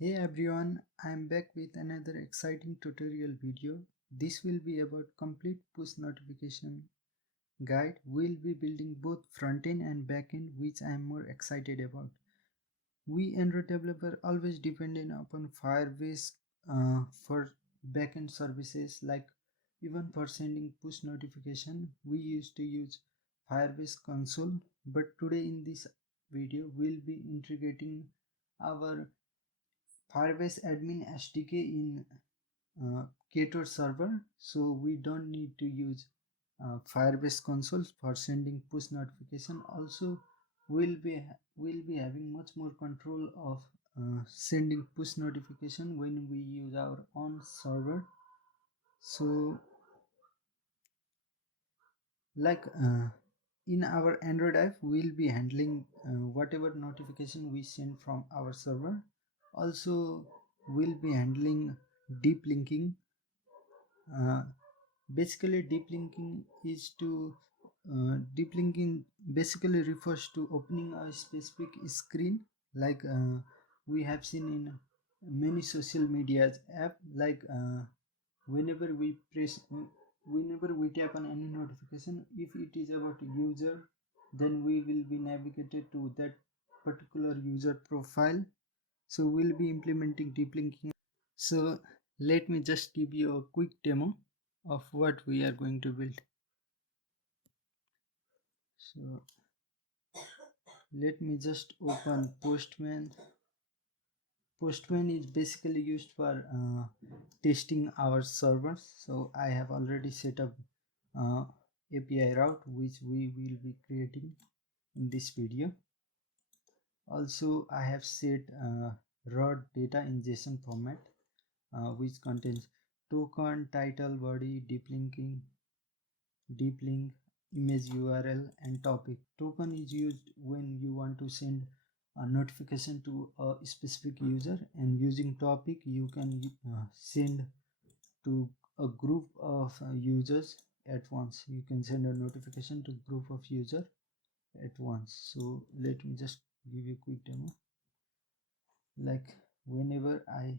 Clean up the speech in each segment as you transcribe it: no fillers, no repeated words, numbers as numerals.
Hey everyone, I am back with another exciting tutorial video. This will be about complete push notification guide. We'll be building both front-end and back-end, which I am more excited about. We Android developer always dependent upon Firebase for back-end services, like even for sending push notification we used to use Firebase console, but today in this video we'll be integrating our Firebase admin SDK in Ktor server, so we don't need to use Firebase console for sending push notification. Also, we'll be having much more control of sending push notification when we use our own server. So, like in our Android app, we'll be handling whatever notification we send from our server. Also, we'll be handling deep linking. Uh, Basically, deep linking basically refers to opening a specific screen, like we have seen in many social media app. Like whenever we press, whenever we tap on any notification, if it is about a user, then we will be navigated to that particular user profile. So we'll be implementing deep linking. So let me just give you a quick demo of what we are going to build. So let me just open Postman. Postman is basically used for testing our servers. So I have already set up API route which we will be creating in this video. Also, I have set raw data in JSON format, which contains token, title, body, deep link, image URL, and topic. Token is used when you want to send a notification to a specific user, and using topic you can send to a group of users at once. You can send a notification to group of user at once. So let me just give you a quick demo. Like whenever I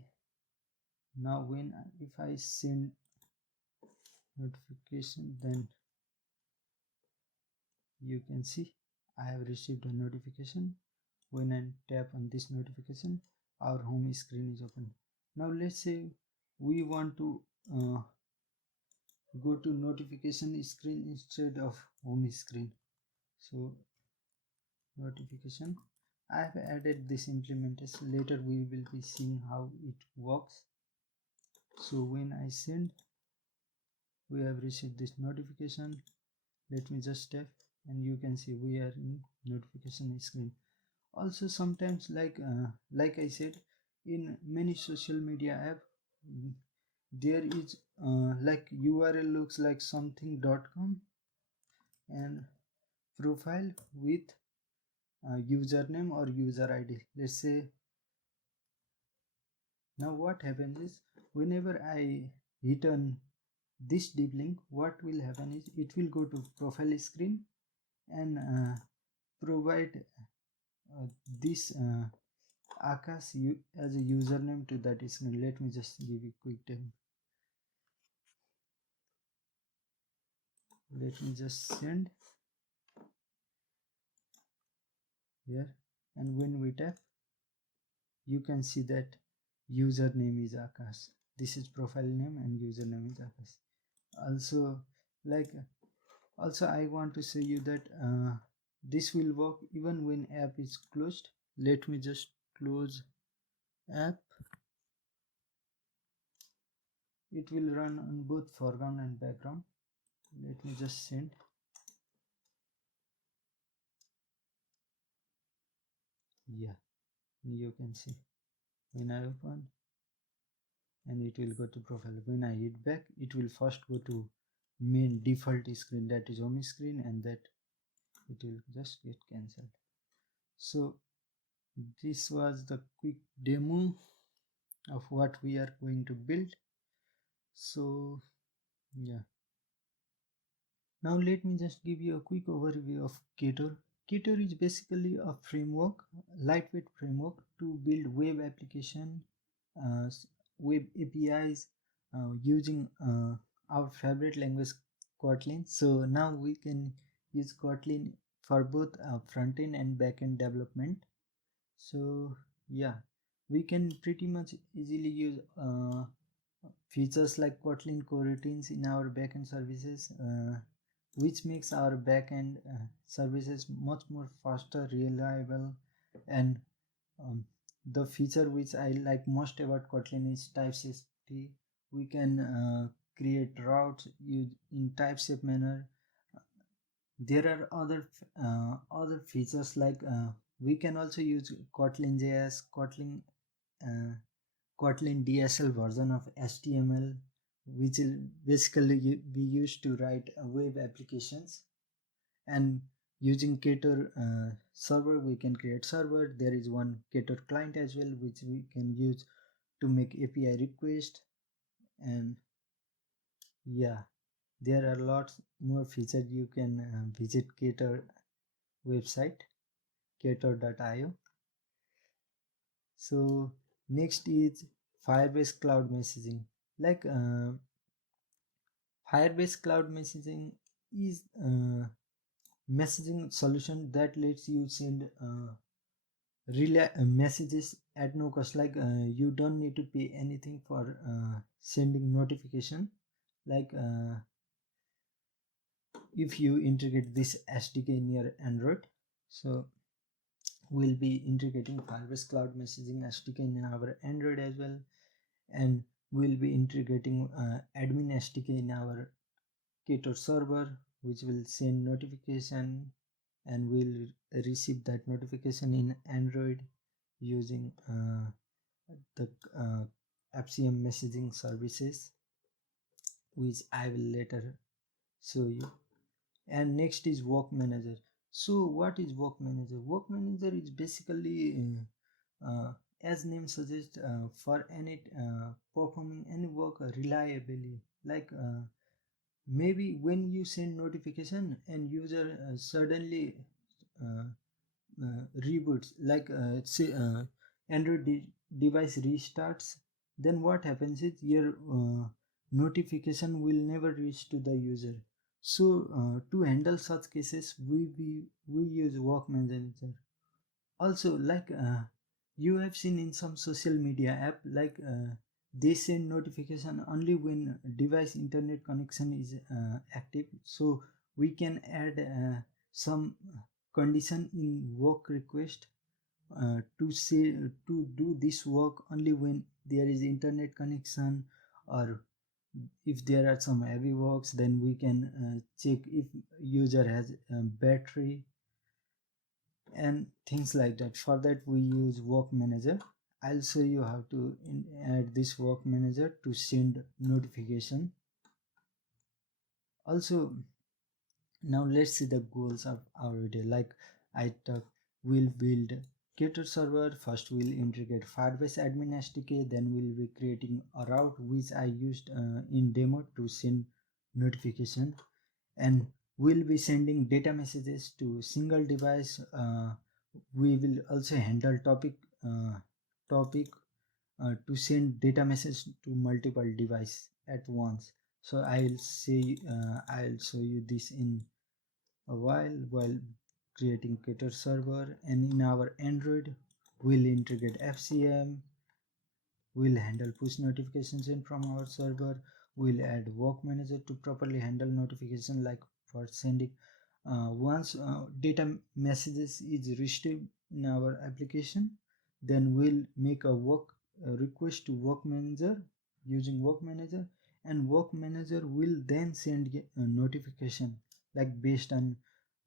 now when if I send notification, then you can see I have received a notification. When I tap on this notification, our home screen is open. Now let's say we want to go to notification screen instead of home screen. So notification, I have added this implementation. Later we will be seeing how it works. So when I send, we have received this notification. Let me just tap and you can see we are in notification screen. Also sometimes, like I said, in many social media app, there is like URL looks like something.com and profile with username or user ID. Let's say now what happens is whenever I hit on this deep link, what will happen is it will go to profile screen and provide this Akash as a username to that screen. Let me just give you a quick demo. Let me just send here, and when we tap, you can see that username is Akash. This is profile name and username is Akash. Also, like also I want to show you that this will work even when app is closed. Let me just close app. It will run on both foreground and background. Let me just send. Yeah, you can see when I open, and it will go to profile. When I hit back, it will first go to main default screen, that is home screen, and that it will just get cancelled. So this was the quick demo of what we are going to build. So yeah, now let me just give you a quick overview of Ktor. Ktor is basically a framework, lightweight framework to build web application, uh, web APIs using our favorite language, Kotlin. So now we can use Kotlin for both front-end and back-end development. So yeah, we can pretty much easily use features like Kotlin coroutines in our backend services, which makes our backend services much more faster, reliable, and the feature which I like most about Kotlin is typesafety. We can create routes in typesafe manner. There are other features like we can also use Kotlin JS, uh, Kotlin DSL version of HTML, which is basically we used to write web applications. And using Ktor server, we can create server. There is one Ktor client as well, which we can use to make API request. And yeah, there are lots more features. You can visit Ktor website, ktor.io. So next is Firebase cloud messaging. Like Firebase cloud messaging is a messaging solution that lets you send messages at no cost. Like you don't need to pay anything for sending notification. Like if you integrate this SDK in your Android, so we'll be integrating Firebase cloud messaging SDK in our Android as well, and we'll be integrating admin SDK in our Ktor server, which will send notification, and we'll receive that notification in Android using the FCM messaging services, which I will later show you. And next is work manager. So what is work manager? Work manager is basically as name suggests, for any performing any work reliably. Like maybe when you send notification and user suddenly uh, reboots, like say Android device restarts, then what happens is your notification will never reach to the user. So to handle such cases, we use work manager. Also, like you have seen in some social media app, like they send notification only when device internet connection is active. So we can add some condition in work request to say to do this work only when there is internet connection, or if there are some heavy works, then we can check if user has battery and things like that. For that we use work manager. I'll show you how to add this work manager to send notification. Also, now let's see the goals of our video. Like I talked, we'll build Ktor server. First we'll integrate Firebase admin SDK, then we'll be creating a route which I used in demo to send notification, and we'll be sending data messages to single device. We will also handle topic to send data message to multiple device at once. So I'll show you this in a while creating Ktor server. And in our Android, we'll integrate FCM. We'll handle push notifications in from our server. We'll add work manager to properly handle notification, like for sending once data messages is received in our application, then we'll make a work request to work manager using work manager, and work manager will then send a notification, like based on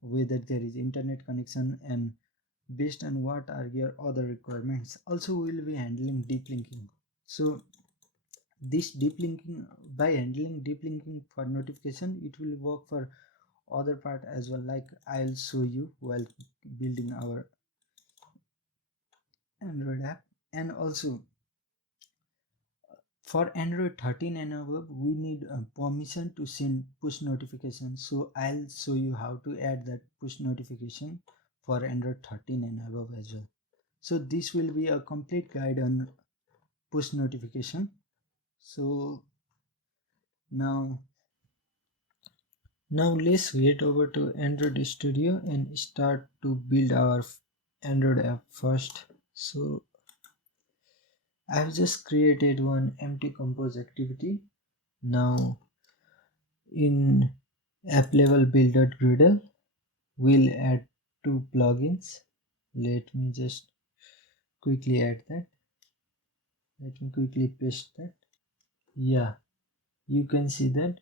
whether there is internet connection and based on what are your other requirements. Also we'll be handling deep linking. So this deep linking, by handling deep linking for notification, it will work for other part as well, like I'll show you while building our Android app. And also for Android 13 and above, we need permission to send push notification. So I'll show you how to add that push notification for Android 13 and above as well. So this will be a complete guide on push notification. So now let's get over to Android Studio and start to build our Android app first. So I've just created one empty compose activity. Now in app level build.gradle we'll add two plugins. Let me just quickly add that. Let me quickly paste that. Yeah, you can see that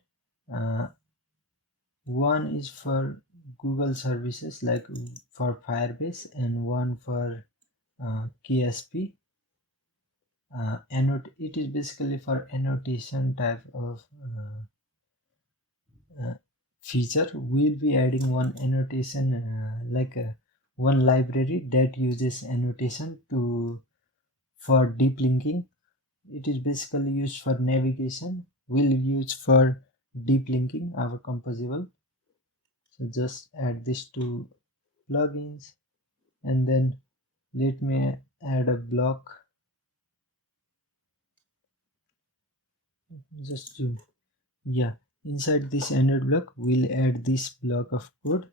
one is for Google services like for Firebase and one for KSP. It is basically for annotation type of feature. We'll be adding one annotation one library that uses annotation for deep linking. It is basically used for navigation. We'll use for deep linking our composable. So just add these two plugins and then let me add a block. Just to inside this Android block we'll add this block of code.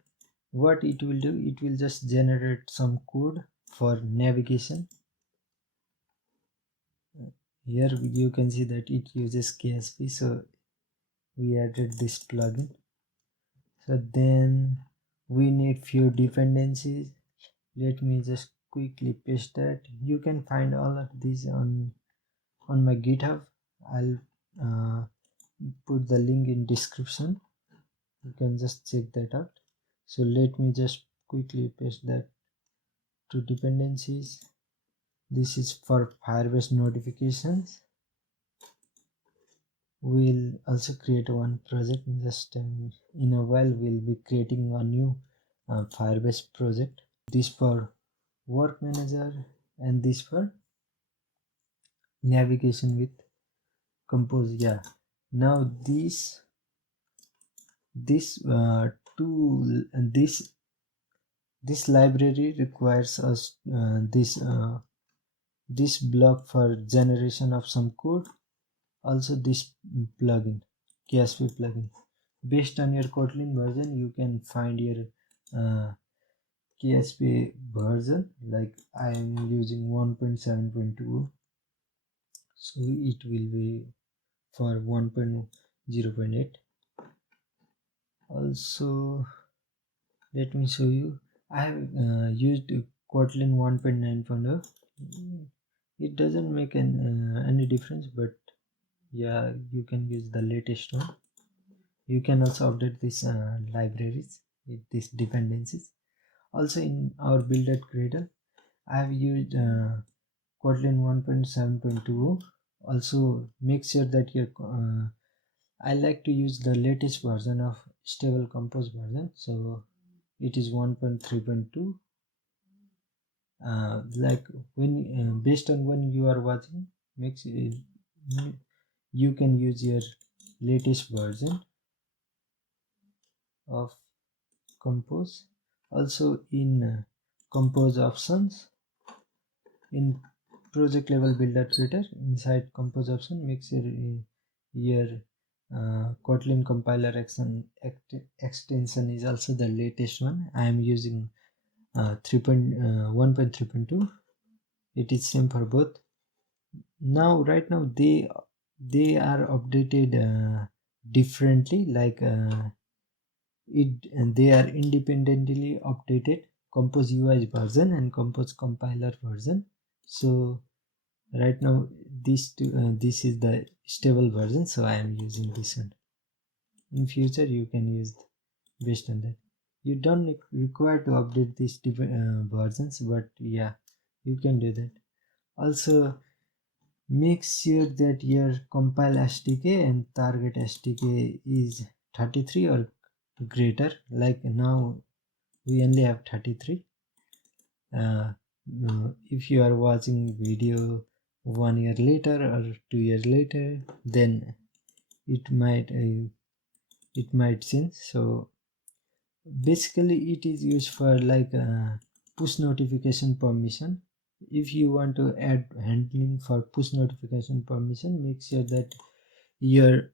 What it will do, it will just generate some code for navigation. Here you can see that it uses KSP, so we added this plugin. So then we need few dependencies. Let me just quickly paste that. You can find all of these on my GitHub. I'll put the link in description. You can just check that out. So let me just quickly paste that to dependencies. This is for Firebase notifications. We'll also create one project. Just in a while we'll be creating a new Firebase project. This for work manager and this for navigation with compose. Now this tool and this library requires us this block for generation of some code. Also this plugin, KSP plugin. Based on your Kotlin version, you can find your KSP version. Like I am using 1.7.2, so it will be for 1.0.8. Also, let me show you. I have used Kotlin 1.9.0. It doesn't make any difference, but yeah, you can use the latest one. You can also update these libraries with these dependencies. Also in our build.gradle, I have used Kotlin 1.7.2. Also make sure that your I like to use the latest version of stable compose version, so it is 1.3.2. Like when based on when you are watching, makes it, you can use your latest version of compose. Also in compose options, in project level builder creator, inside compose option, make sure your Kotlin compiler extension is also the latest one. I am using 1.3.2. It is same for both. Now right now they are updated differently, like they are independently updated, compose UI version and compose compiler version. So right now this is the stable version, so I am using this one. In future you can use based on that. You don't require to update these versions, but yeah, you can do that. Also make sure that your compile SDK and target SDK is 33 or greater. Like now we only have 33. If you are watching video 1 year later or 2 years later, then it might change. So Basically it is used for like push notification permission. If you want to add handling for push notification permission, make sure that your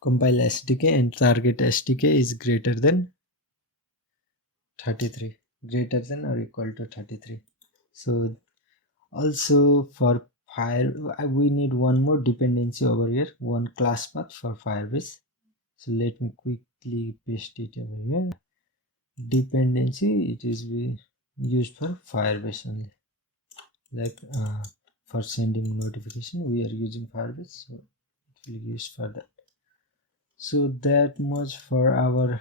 compile SDK and target SDK is greater than 33, greater than or equal to 33. So also for fire we need one more dependency over here, one class path for Firebase. So let me quickly paste it over here. Dependency, it is used for Firebase only, like for sending notification we are using Firebase, so it will be used for that. So that much for our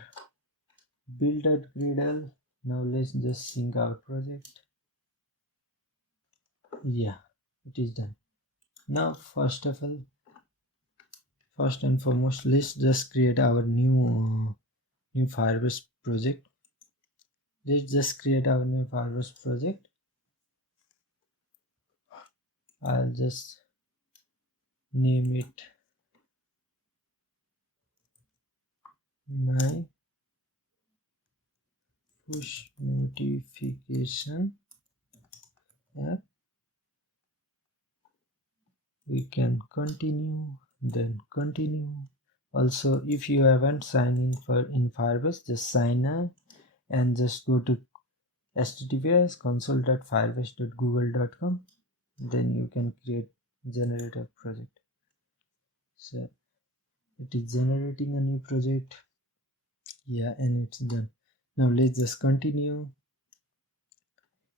build.gradle. Now let's just sync our project. Yeah, it is done. Now first and foremost, let's just create our new Firebase project. Let's just create our new Firebase project. I'll just name it my push notification app. We can continue, then continue. Also, if you haven't signed in in Firebase, just sign up and just go to https console.firebase.google.com. Then you can generate a project. So it is generating a new project. Yeah, and it's done. Now let's just continue,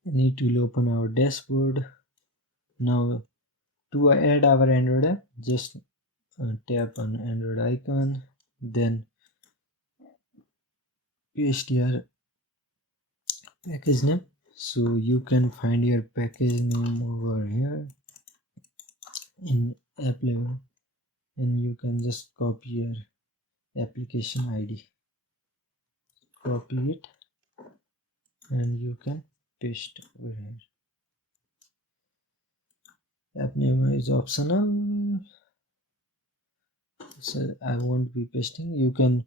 and it will open our dashboard. Now to add our Android app, just tap on Android icon, then paste your package name. So you can find your package name over here in app level, and you can just copy your application ID, copy it, and you can paste over here. App name is optional, so I won't be pasting. You can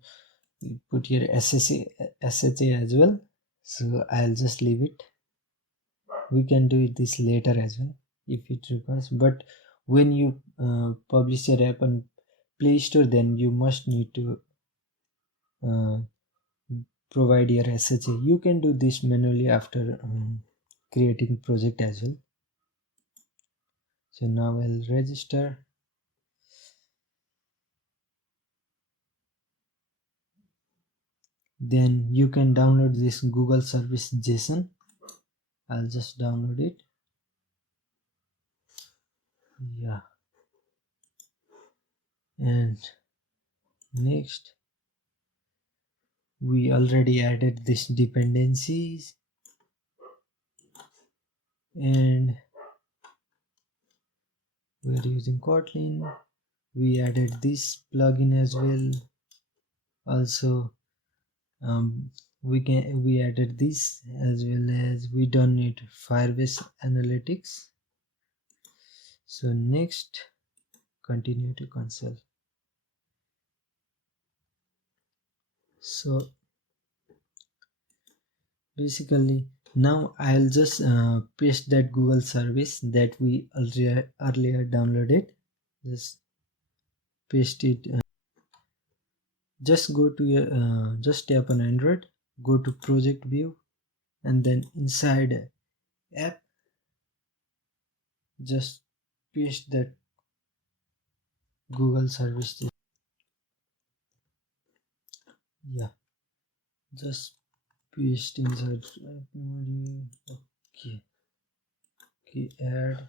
put your SHA as well, so I'll just leave it. We can do this later as well if it requires, but when you publish your app on Play Store, then you must need to uh, provide your SHA. You can do this manually after creating project as well. So now I'll register. Then you can download this Google service JSON. I'll just download it. Yeah, and next we already added this dependencies, and we are using Kotlin. We added this plugin as well. Also we added this, as well as we don't need Firebase analytics. So next, continue to console. So basically now I'll just paste that Google service that we earlier downloaded. Just paste it. Just go to your just tap on Android, go to project view, and then inside app just paste that Google service. Yeah, just paste inside app memory. Okay, add.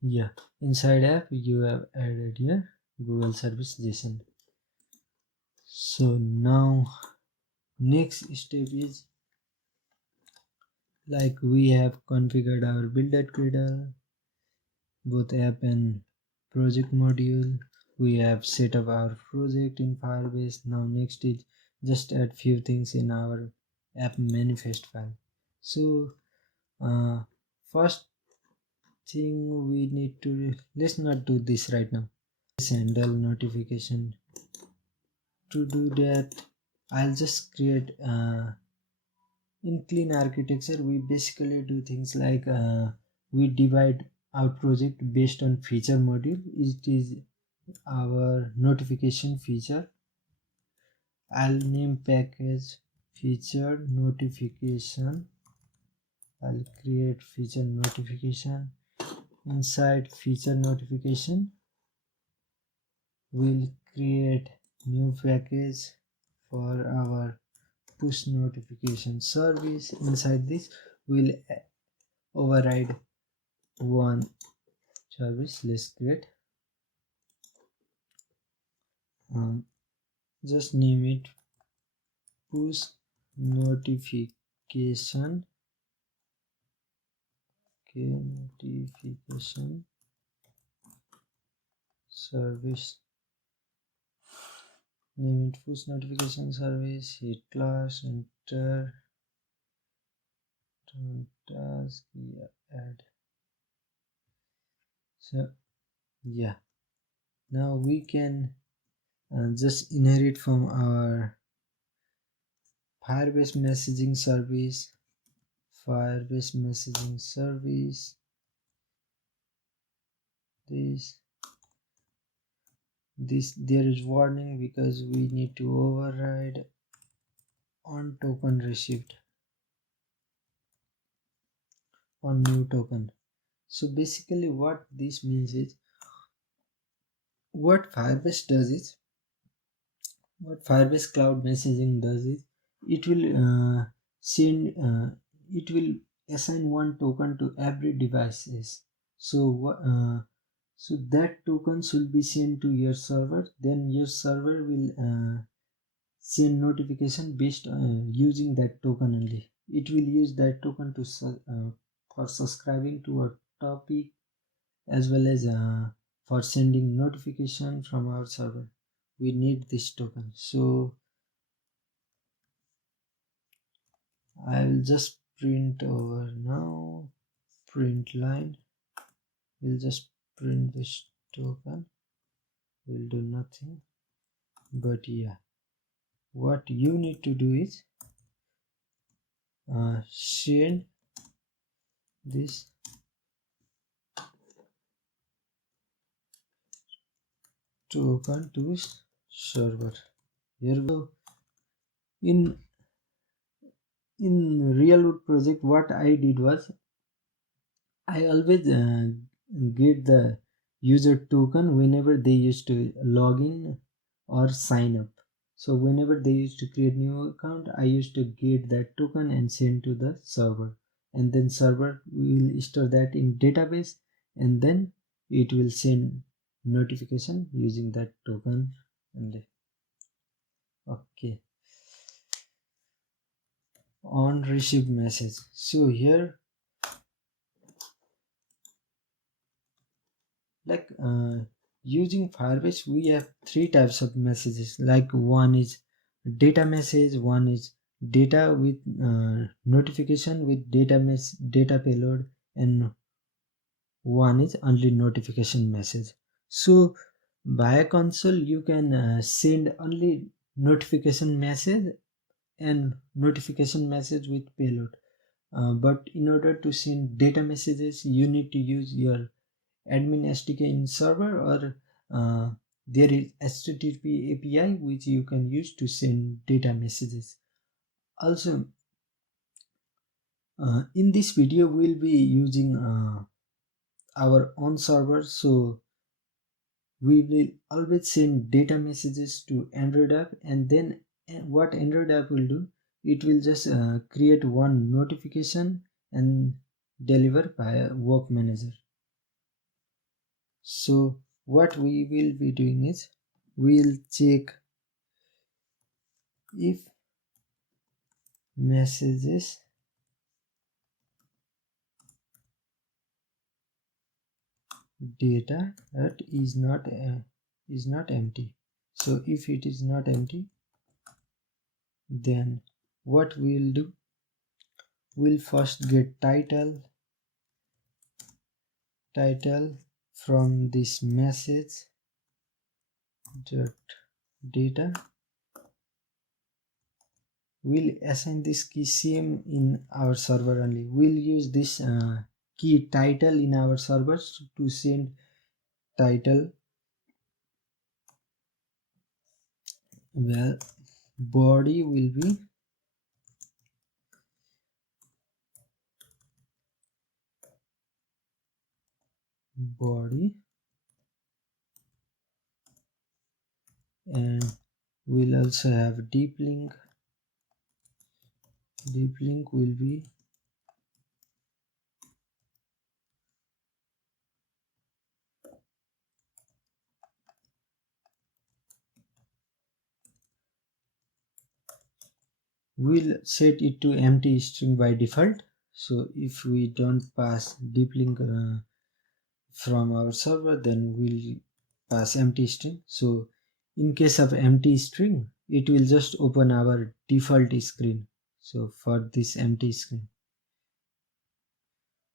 Yeah, inside app you have added here Google service JSON. So now next step is, like, we have configured our build.gradle, both app and project module. We have set up our project in Firebase. Now next is just add few things in our app manifest file. So first thing we need to, let's not do this right now. Let's handle notification To do that, I'll just create in clean architecture. We basically do things like we divide our project based on feature module. It is our notification feature. I'll name package feature notification. I'll create feature notification. Inside feature notification, we'll create new package for our push notification service. Inside this, we'll override one service. Let's create just name it push notification. Okay, notification service. Name it push notification service. Hit class, enter, turn task, yeah, add. So yeah, now we can just inherit from our Firebase messaging service. Firebase messaging service. This there is warning because we need to override on token received on new token. So basically what this means is, what Firebase does is, what Firebase cloud messaging does is, it will send it will assign one token to every devices. So so that token should be sent to your server. Then your server will send notification based on using that token only. It will use that token to for subscribing to a topic, as well as for sending notification from our server. We need this token. So I'll just print over now, print line. We'll just print this token. We'll do nothing, but yeah, what you need to do is send this token to server. Here we go. In Realwood project, what I did was, I always get the user token whenever they used to log in or sign up. So whenever they used to create new account, I used to get that token and send to the server, and then server will store that in database, and then it will send notification using that token only. Okay, on received message. So here, like using Firebase, we have three types of messages. Like one is data message, one is data with notification with data payload, and one is only notification message. So via console, you can send only notification message and notification message with payload. But in order to send data messages, you need to use your admin SDK in server, or there is HTTP API which you can use to send data messages. Also, in this video we'll be using our own server, so we will always send data messages to Android app, and then what Android app will do, it will just create one notification and deliver via work manager. So what we will be doing is, we'll check if messages data that is not empty. So if it is not empty, then what we'll do, we'll first get title from this message dot data, we'll assign this key same in our server only. We'll use this key title in our servers to send title. Well, body will be body, and we'll also have deep link. Deep link will be we'll set it to empty string by default. So if we don't pass deep link from our server, then we'll pass empty string. So in case of empty string, it will just open our default screen. So for this empty screen,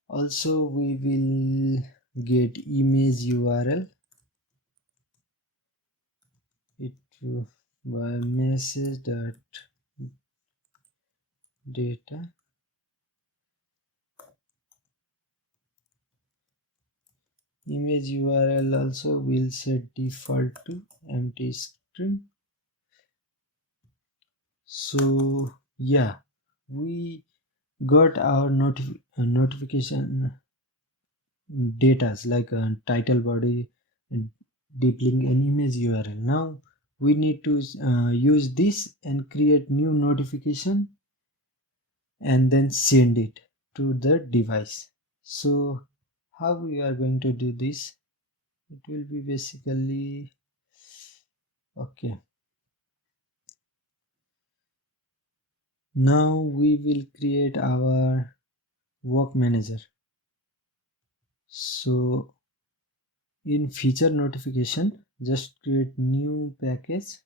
also we will get image URL. It will by message dot data. Image URL also will set default to empty string. So yeah, we got our notification datas like title, body, deep link, and image URL. Now we need to use this and create new notification and then send it to the device. So how we are going to do this? It will be basically okay. Now we will create our work manager. So in feature notification, just create new package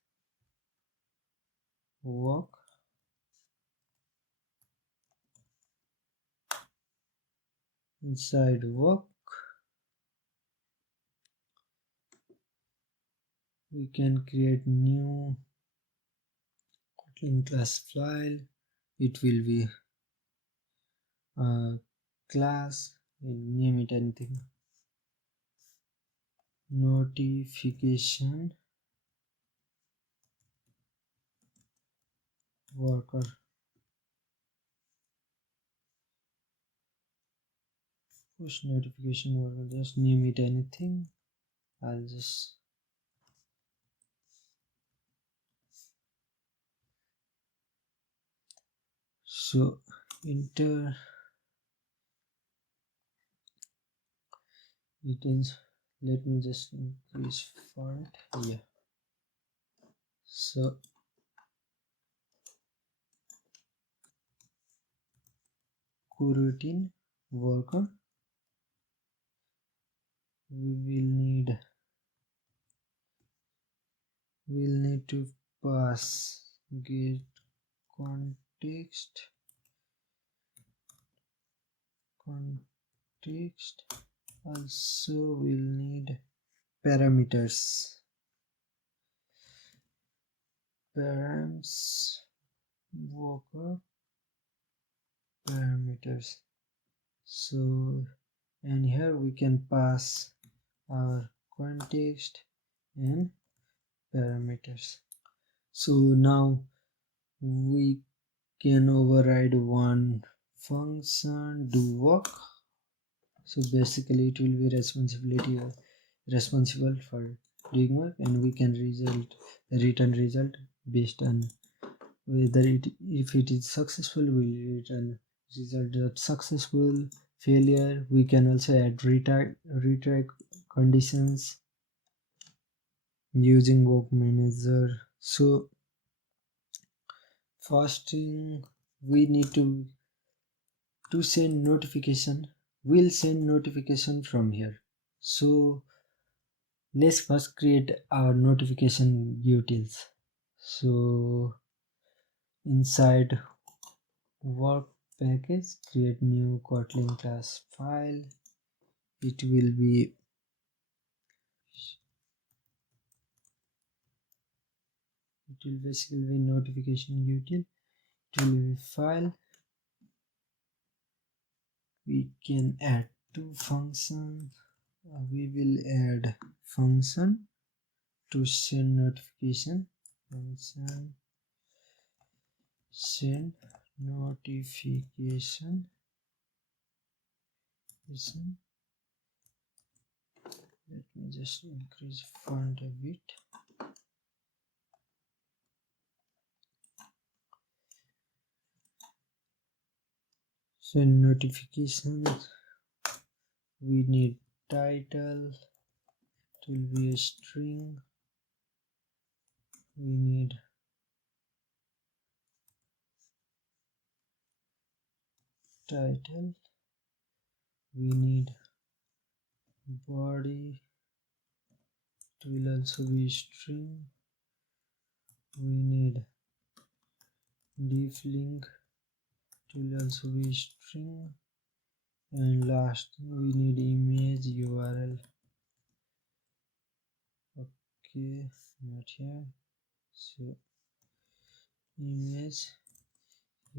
work. Inside work, we can create new Kotlin class file. It will be a class, name it anything. Notification worker. Push notification worker, just name it anything. I'll just so enter it is. Let me just increase font. Yeah. So coroutine worker, we'll need to pass get context also we'll need parameters params worker parameters. So and here we can pass our context and parameters. So now we can override one function do work. So basically it will be responsible for doing work, and we can return result based on whether if it is successful, we return result that successful. Failure, we can also add retry conditions using work manager. So first thing we need to send notification, we'll send notification from here. So let's first create our notification utils. So inside work package, create new Kotlin class file. It will be basically be notification util. it will be file. We can add two functions. We will add function to send notification. Function send notification. Let me just increase font a bit. Send notifications. We need title. It will be a string. We need title. We need body. It will also be string. We need div link. It will also be string. And last we need image URL. Okay, not here. So image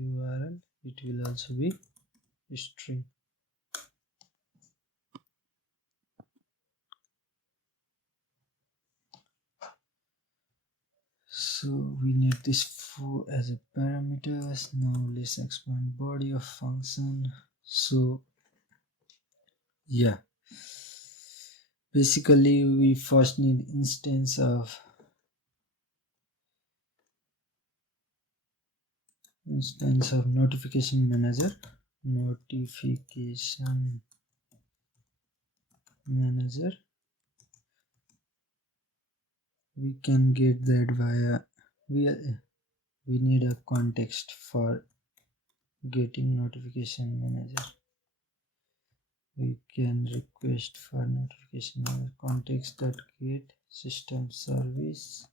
URL, it will also be string. So we need this for as a parameters. Now let's expand body of function. So yeah, basically we first need instance of notification manager. Notification manager, we can get that via we need a context for getting notification manager. We can request for notification manager context.get system service,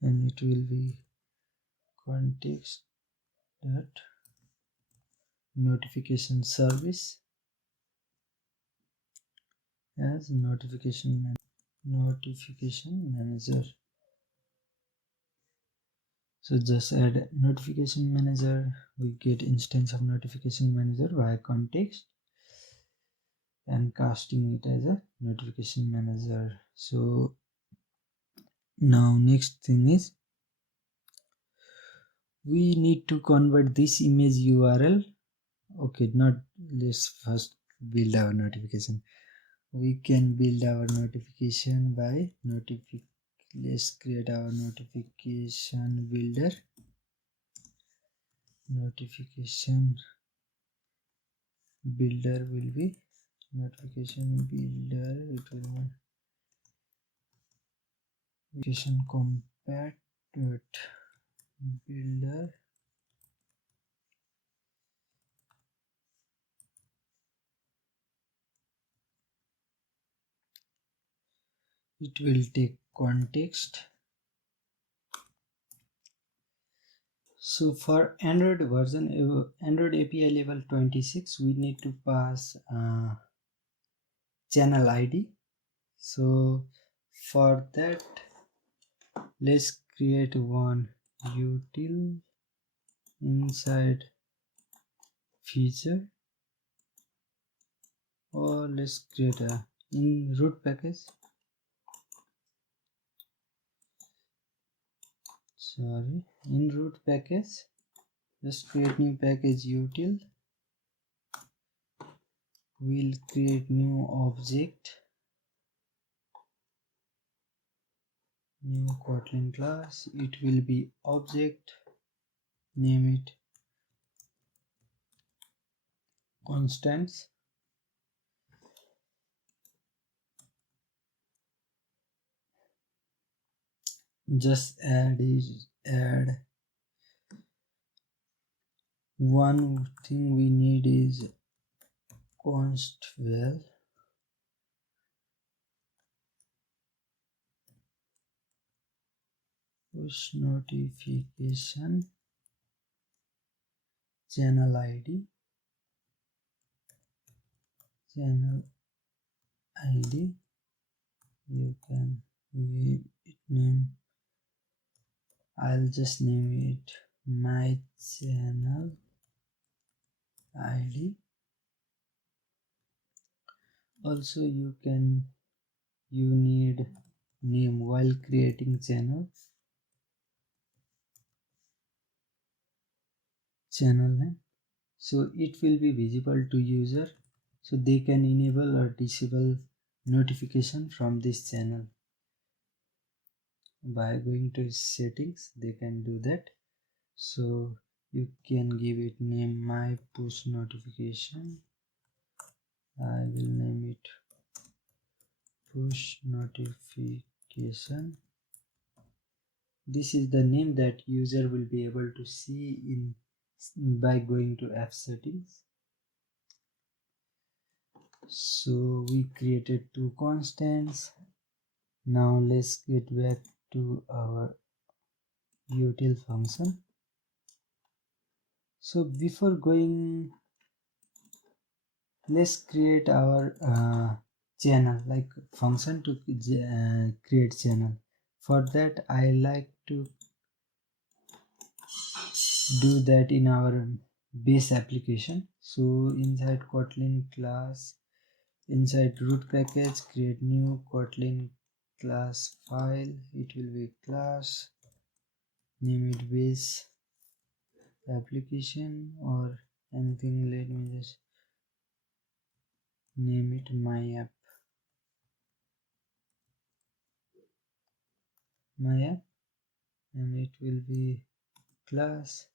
and it will be context dot notification service as notification manager. So just add notification manager. We get instance of notification manager via context and casting it as a notification manager. So now next thing is we need to convert this image URL. Okay, not let's first build our notification. We can build our notification by let's create our notification builder. Notification builder will be notification builder. It will be notification compat builder. It will take context. So for Android version, Android API level 26, we need to pass channel ID. So for that, let's create one util inside feature, or let's create a in root package. Sorry, in root package. Just create new package util. We'll create new object, new Kotlin class. It will be object, name it constants. Just add one thing we need is const val. Push notification channel ID, you can give it name I'll just name it my channel ID. Also you need name while creating channel name, so it will be visible to user, so they can enable or disable notification from this channel. By going to settings they can do that. So you can give it name my push notification. I will name it push notification. This is the name that user will be able to see in by going to app settings. So we created two constants. Now let's get back to our util function. So before going, let's create our channel, like function to create channel. For that I like to do that in our base application. So inside Kotlin class, inside root package, create new Kotlin class file. It will be class, name it base application or anything. Let me just name it my app, and it will be class.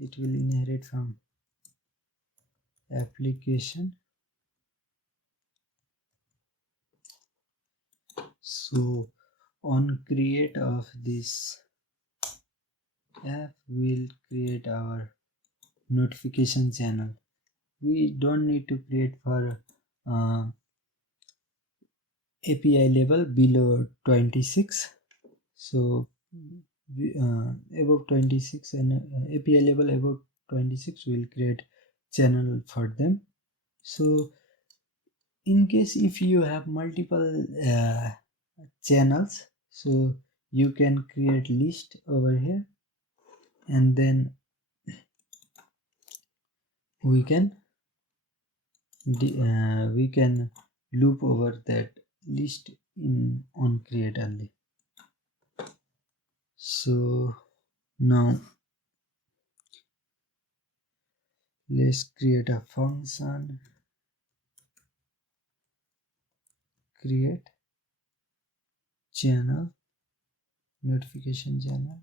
It will inherit from application. So on create of this app, we'll create our notification channel. We don't need to create for API level below 26. So above 26 and API level above 26 will create channel for them. So in case if you have multiple channels, so you can create list over here, and then we can loop over that list in on create only. So now let's create a function, create channel, notification channel.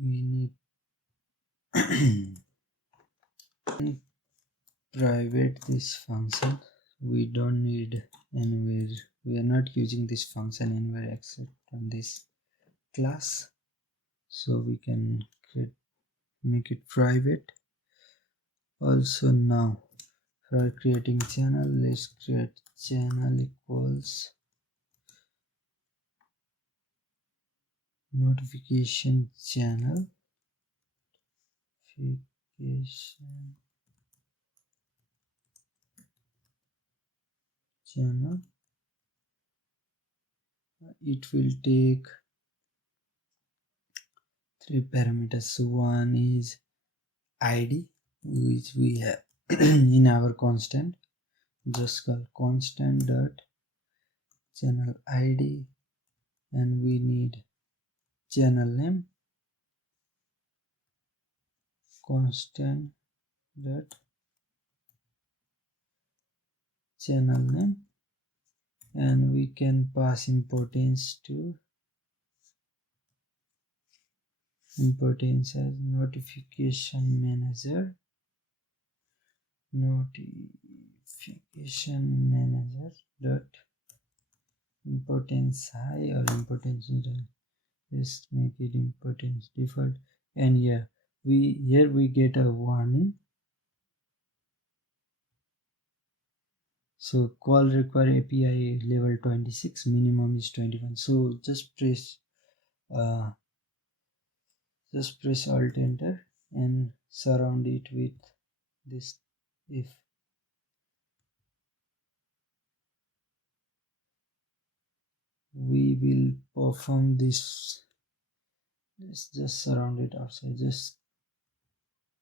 We need private this function. We don't need anywhere, we are not using this function anywhere except on this class, so we can make it private. Also now for creating channel, let's create channel equals notification channel notification channel. It will take three parameters. So one is id, which we have in our constant. Just call constant dot channel id, and we need channel name, constant dot channel name, and we can pass importance as notification manager dot importance high or importance middle. Just make it importance default, and here we get a warning. So call require API level 26, minimum is 21. So just press Alt enter and surround it with this. If we will perform this, let's just surround it outside, just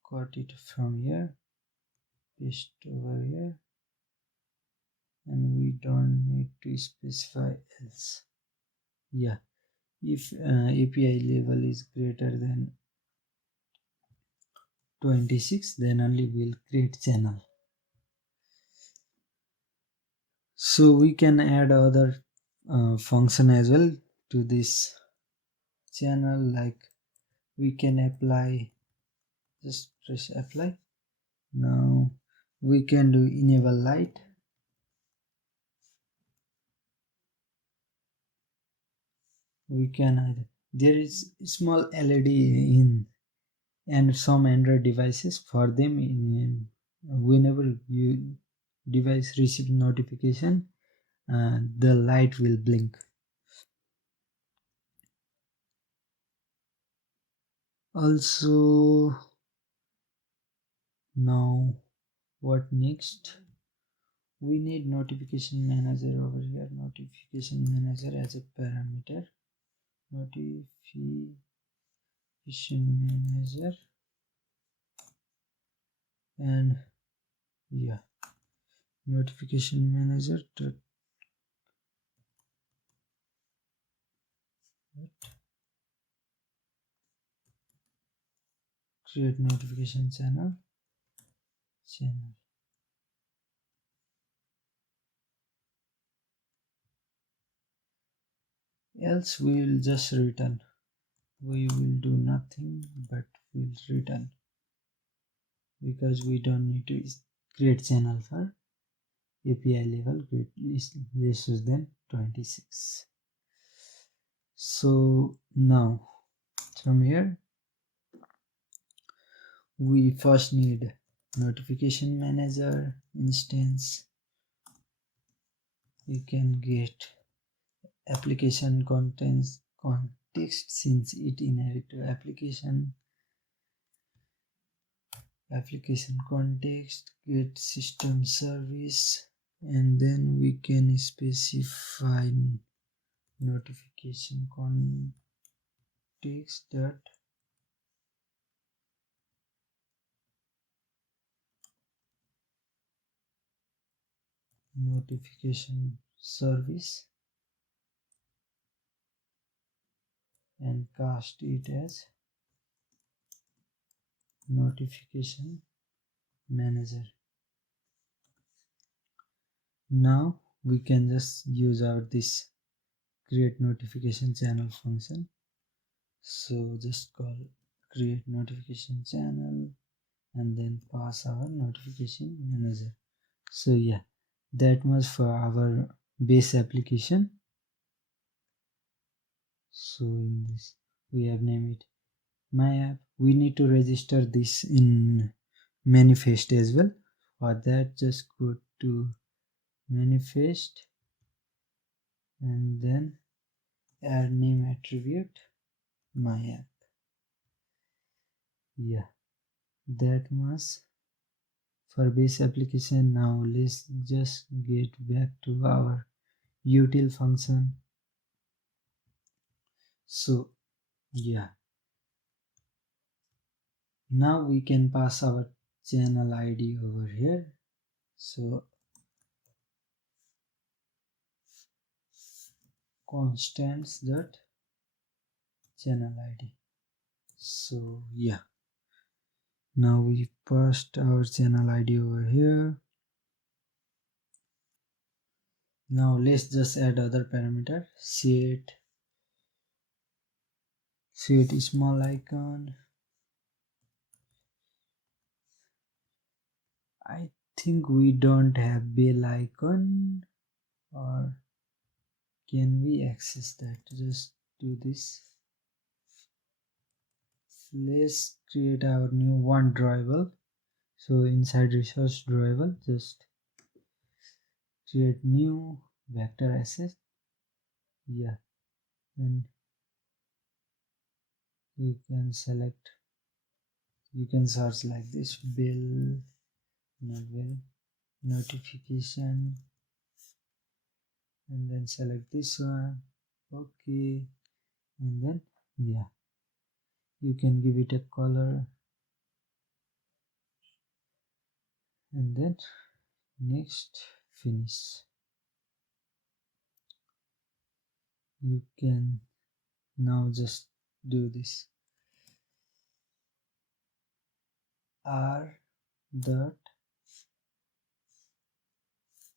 cut it from here, paste over here, and we don't need to specify else. Yeah, if API level is greater than 26, then only we'll create channel. So we can add other function as well to this channel, like we can apply, just press apply. Now we can do enable light. We can either, there is small LED in and some Android devices, for them whenever you device receive notification, the light will blink. Also, now what next? We need notification manager over here, notification manager as a parameter, notification manager, and yeah, notification manager to create notification channel. Else we will just return, we will do nothing but we'll return, because we don't need to create channel for API level is lesser than 26. So now from here we first need notification manager instance. We can get application contains context, since it inherit to application context, get system service, and then we can specify notification context dot notification service and cast it as notification manager. Now we can just use our this create notification channel function. So just call create notification channel and then pass our notification manager. So yeah, that was for our base application. So in this we have named it my app. We need to register this in manifest as well. For that, just go to manifest and then add name attribute my app. Yeah, that was for base application. Now let's just get back to our util function. So yeah, now we can pass our channel ID over here. So constants dot channel ID. So yeah, now we passed our channel ID over here. Now let's just add other parameter, set small icon. I think we don't have bell icon, or can we access that? Just do this. Let's create our new one drawable. So inside resource drawable, just create new vector asset. Yeah, and you can select, you can search like this, bell novel notification, and then select this one. Okay, and then yeah, you can give it a color, and then next, finish. You can now just do this. R dot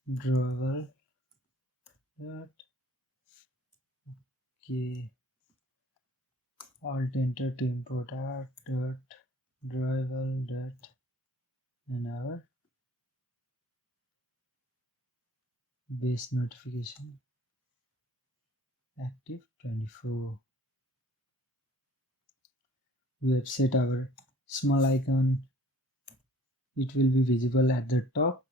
driver dot k, alt enter to import r dot driver dot, and our base notification active 24. We have set our small icon, it will be visible at the top.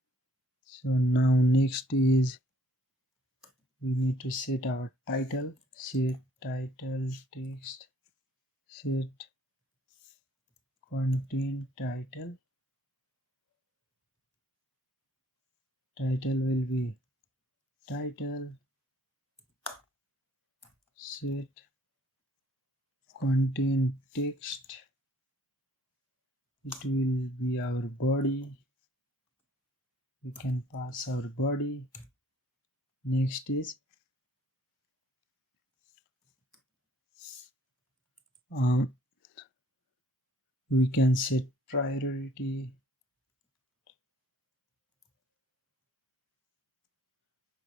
So now next is we need to set our title, set title text, set content title. Title will be title, set content text, it will be our body, we can pass our body. Next is we can set priority,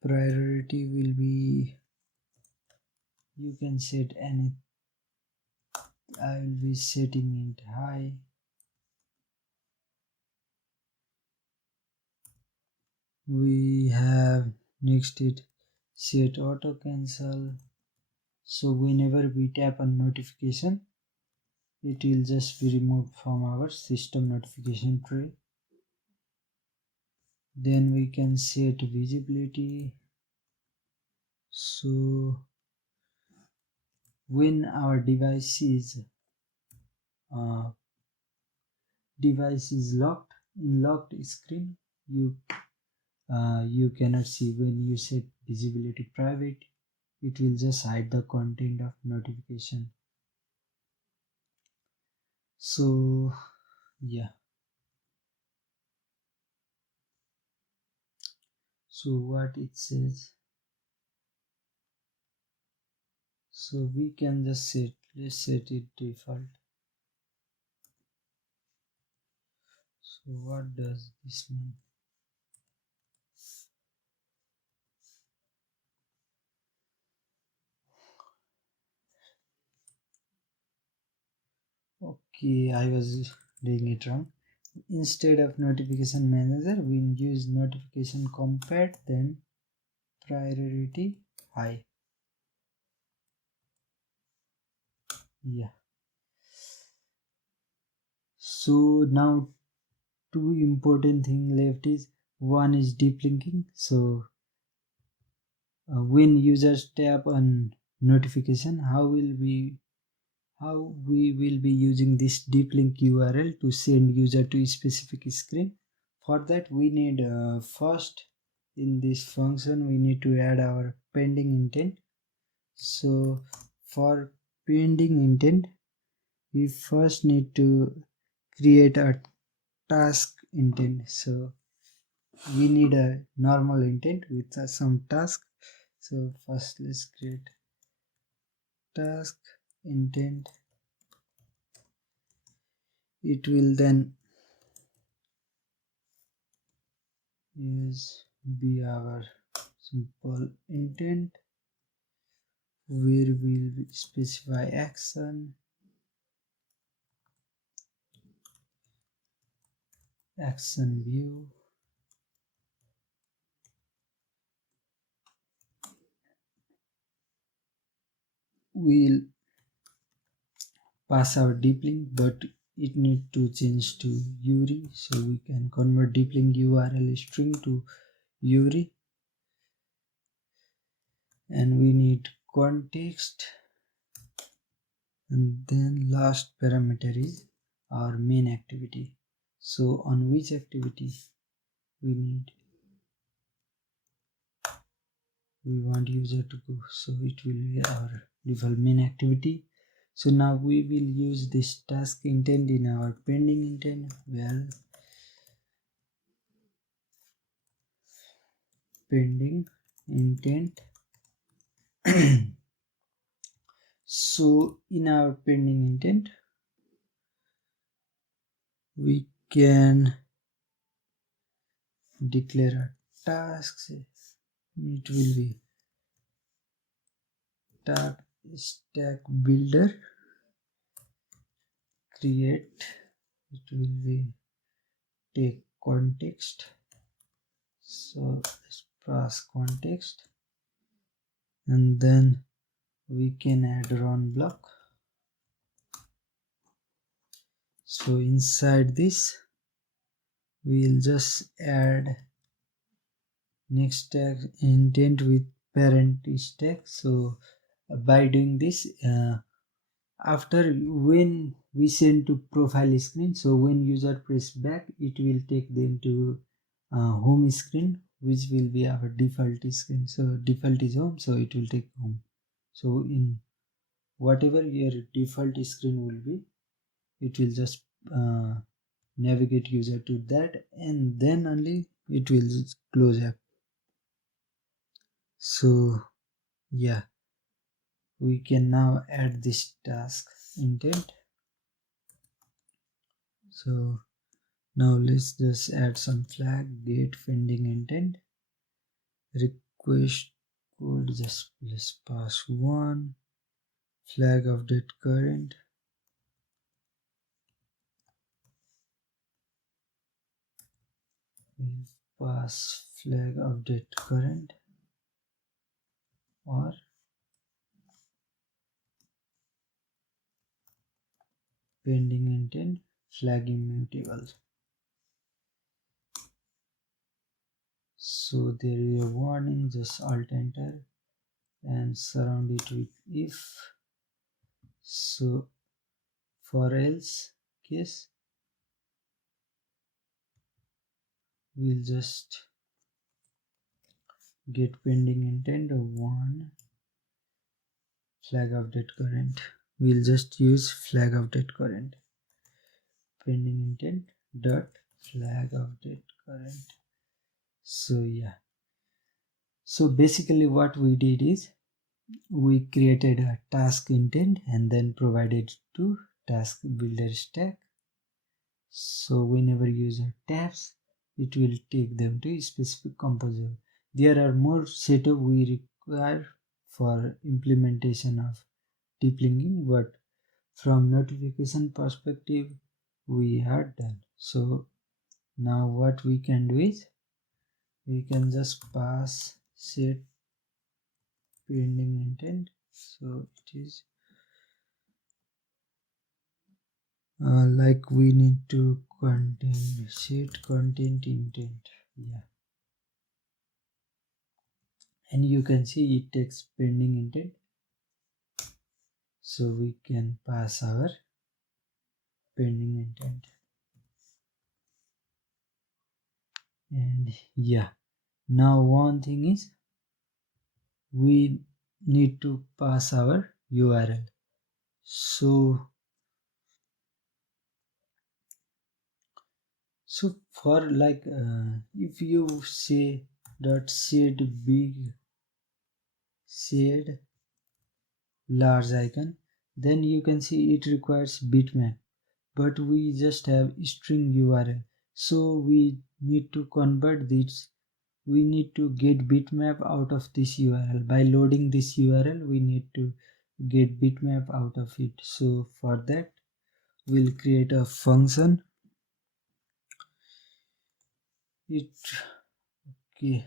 priority will be, you can set any, I will be setting it high. We have next it set auto cancel, so whenever we tap on notification it will just be removed from our system notification tray. Then we can set visibility, so when our device is locked, in locked screen, you cannot see. When you set visibility private, it will just hide the content of notification. So yeah, so what it says, so we can just set, let's set it default. So what does this mean? Okay, I was doing it wrong. Instead of notification manager, we use notification compact, then priority high. Yeah. So now two important thing left is, one is deep linking. So when users tap on notification, how we will be using this deep link URL to send user to a specific screen. For that we need first in this function we need to add our pending intent. So for pending intent we first need to create a task intent. So we need a normal intent with some task. So first let's create task intent. It will then be our simple intent where we'll specify action view, we'll pass our deep link, but it need to change to URI, so we can convert deep link URL string to URI. And we need context, and then last parameter is our main activity. So on which activity? we want user to go, so it will be our default main activity. So now we will use this task intent in our pending intent. Well, pending intent. So in our pending intent we can declare a task. It will be task stack builder create. It will be take context, so let's pass context, and then we can add run block. So inside this we'll just add next tag intent with parent stack. So by doing this, after when we send to profile screen, so when user press back, it will take them to home screen, which will be our default screen. So default is home, so it will take home. So in whatever your default screen will be, it will just navigate user to that, and then only it will just close app. So yeah, we can now add this task intent. So now let's just add some flag, get pending intent, request code, just let's pass 1, flag update current, we'll pass flag update current, or pending intent flag immutable. So there is a warning, just alt enter and surround it with if. So for else case we'll just get pending intent of 1 flag update current. We'll just use flag update current, pending intent dot flag update current. So yeah, so basically what we did is we created a task intent and then provided to task builder stack. So whenever user taps, it will take them to a specific composer. There are more setup we require for implementation of deep linking, but from notification perspective we are done. So now what we can do is we can just pass set pending intent. So it is like we need to contain set content intent. Yeah, and you can see it takes pending intent, so we can pass our pending intent. And yeah, now one thing is we need to pass our URL. So for like if you say dot set big set large icon, then you can see it requires bitmap, but we just have string URL, so we need to convert this. We need to get bitmap out of this URL. By loading this URL, we need to get bitmap out of it. So for that we'll create a function. It okay,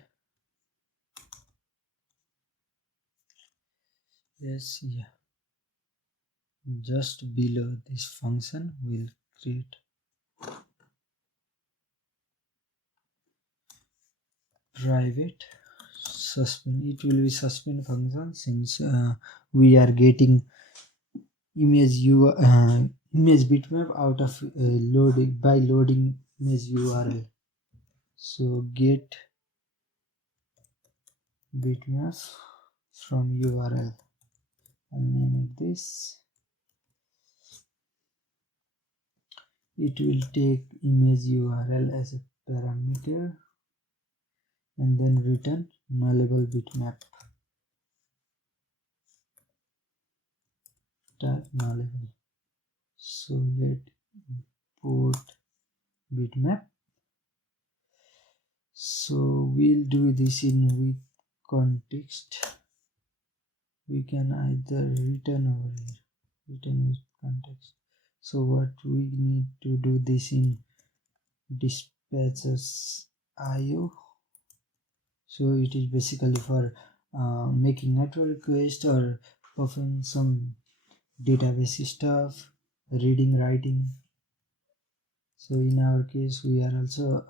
yes, yeah, just below this function we'll create private suspend. It will be suspend function, since we are getting image image bitmap out of loading by loading image URL. So get bitmap from URL. I'll name it this. It will take image URL as a parameter and then return nullable bitmap. Type nullable. So let import bitmap. So we'll do this in with context. We can either return over here, return with context. So what we need to do this in dispatches IO. So it is basically for making network request or performing some database stuff, reading, writing. So in our case we are also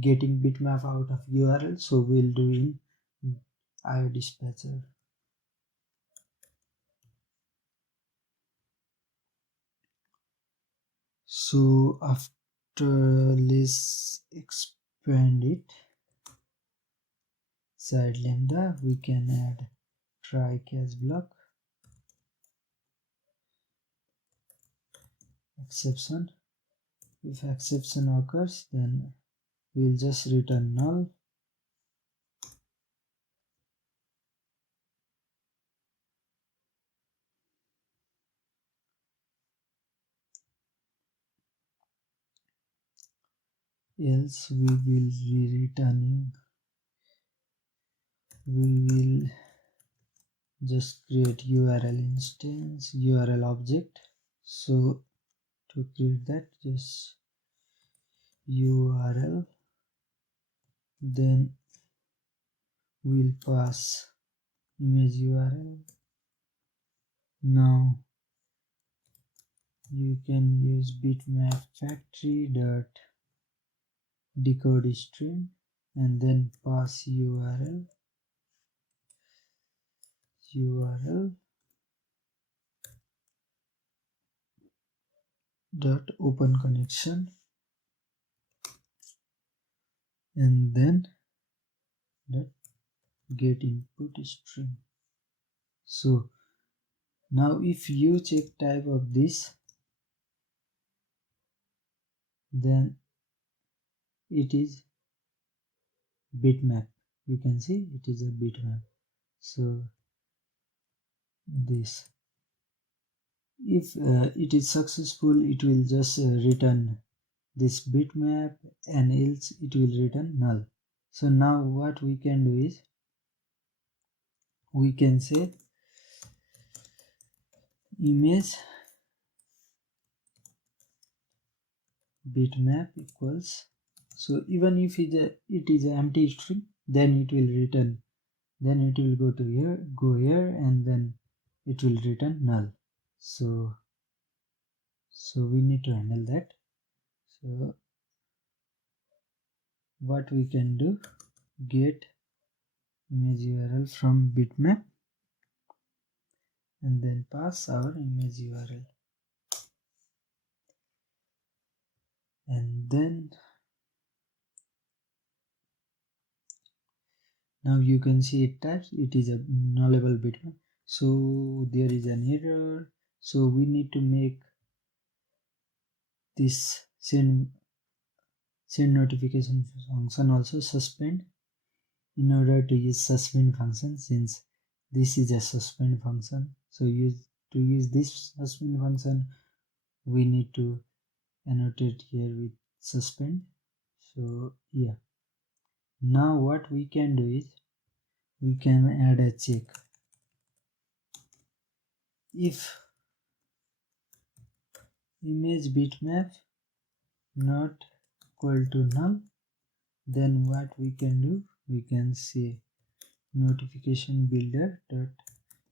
getting bitmap out of URL, so we'll do in IO dispatcher. So after let's expand it, side lambda we can add try catch block, exception. If exception occurs, then we'll just return null. Else we will be returning, we will just create URL instance, URL object. So to create that, just URL, then we'll pass image URL. Now you can use bitmap factory dot decode stream and then pass URL dot open connection and then dot get input stream. So now if you check type of this, then it is bitmap. You can see it is a bitmap. So this, if it is successful, it will just return this bitmap, and else it will return null. So now what we can do is we can say image bitmap equals, so even if it is an empty string, then it will return, then it will go to here, go here, and then it will return null. So we need to handle that. So what we can do, get image URL from bitmap and then pass our image URL, and then now you can see it types it is a nullable bitmap. So there is an error, so we need to make this send notification function also suspend, in order to use suspend function, since this is a suspend function. So to use this suspend function, we need to annotate here with suspend. So yeah, now what we can do is we can add a check. If image bitmap not equal to null, then what we can do, we can say notification builder dot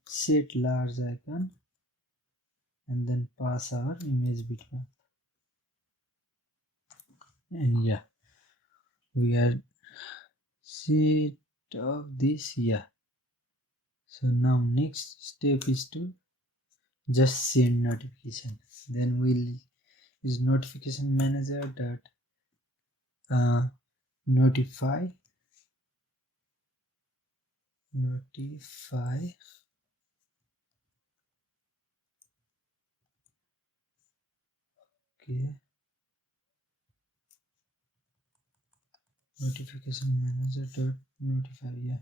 set large icon and then pass our image bitmap. And yeah, we are set of this. Yeah, so now next step is to just send notification. Then we'll use notification manager dot notify okay, notification manager dot notify, yeah,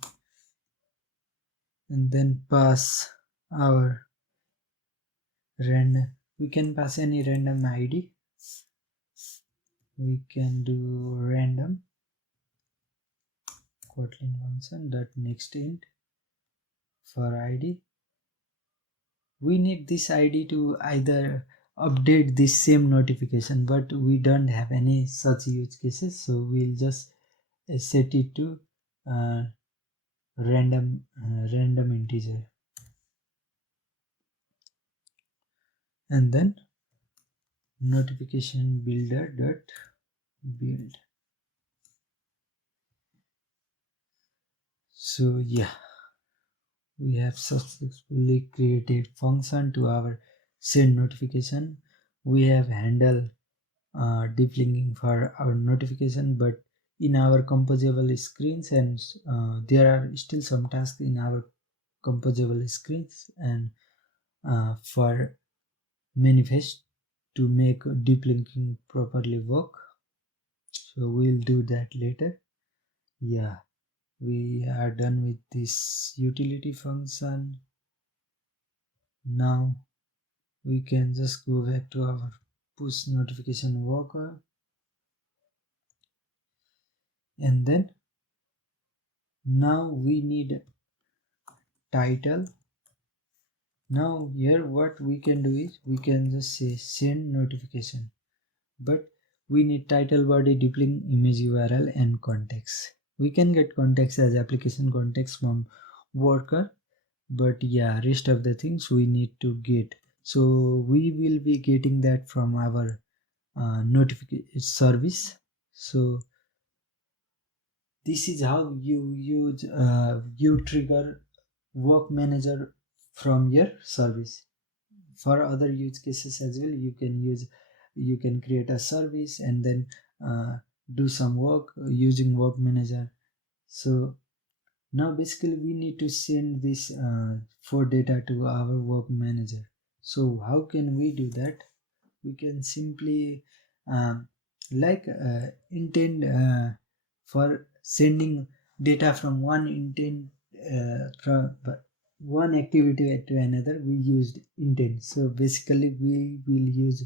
and then pass our random, we can pass any random id, we can do random Kotlin function dot next int for id. We need this id to either update this same notification, but we don't have any such use cases, so we'll just set it to random integer, and then notification builder dot build. So yeah, we have successfully created function to our send notification. We have handled deep linking for our notification, but in our composable screens, and there are still some tasks in our composable screens, and for manifest to make deep linking properly work, so we'll do that later. Yeah, we are done with this utility function. Now we can just go back to our push notification worker, and then now we need title. Now here what we can do is we can just say send notification, but we need title, body, deep link, image URL, and context. We can get context as application context from worker, but yeah, rest of the things we need to get. So we will be getting that from our notification service. So this is how you trigger work manager from your service. For other use cases as well, you can create a service and then do some work using work manager. So now basically we need to send this for data to our work manager. So how can we do that? We can simply um, intend for sending data from one intent from one activity to another, we used intent. So basically we will use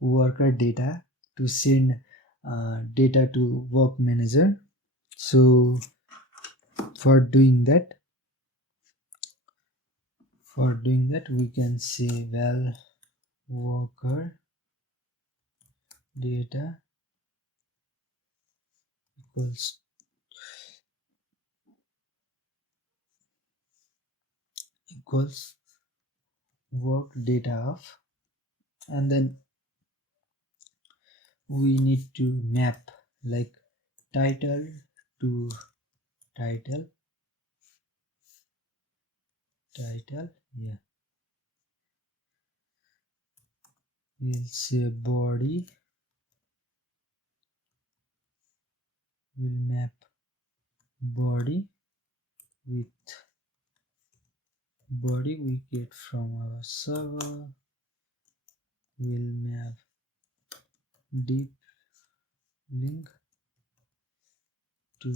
worker data to send data to work manager. So for doing that we can say well worker data equals work data of, and then we need to map like title to title, yeah, we'll say body, we'll map body with body we get from our server, we'll map deep link to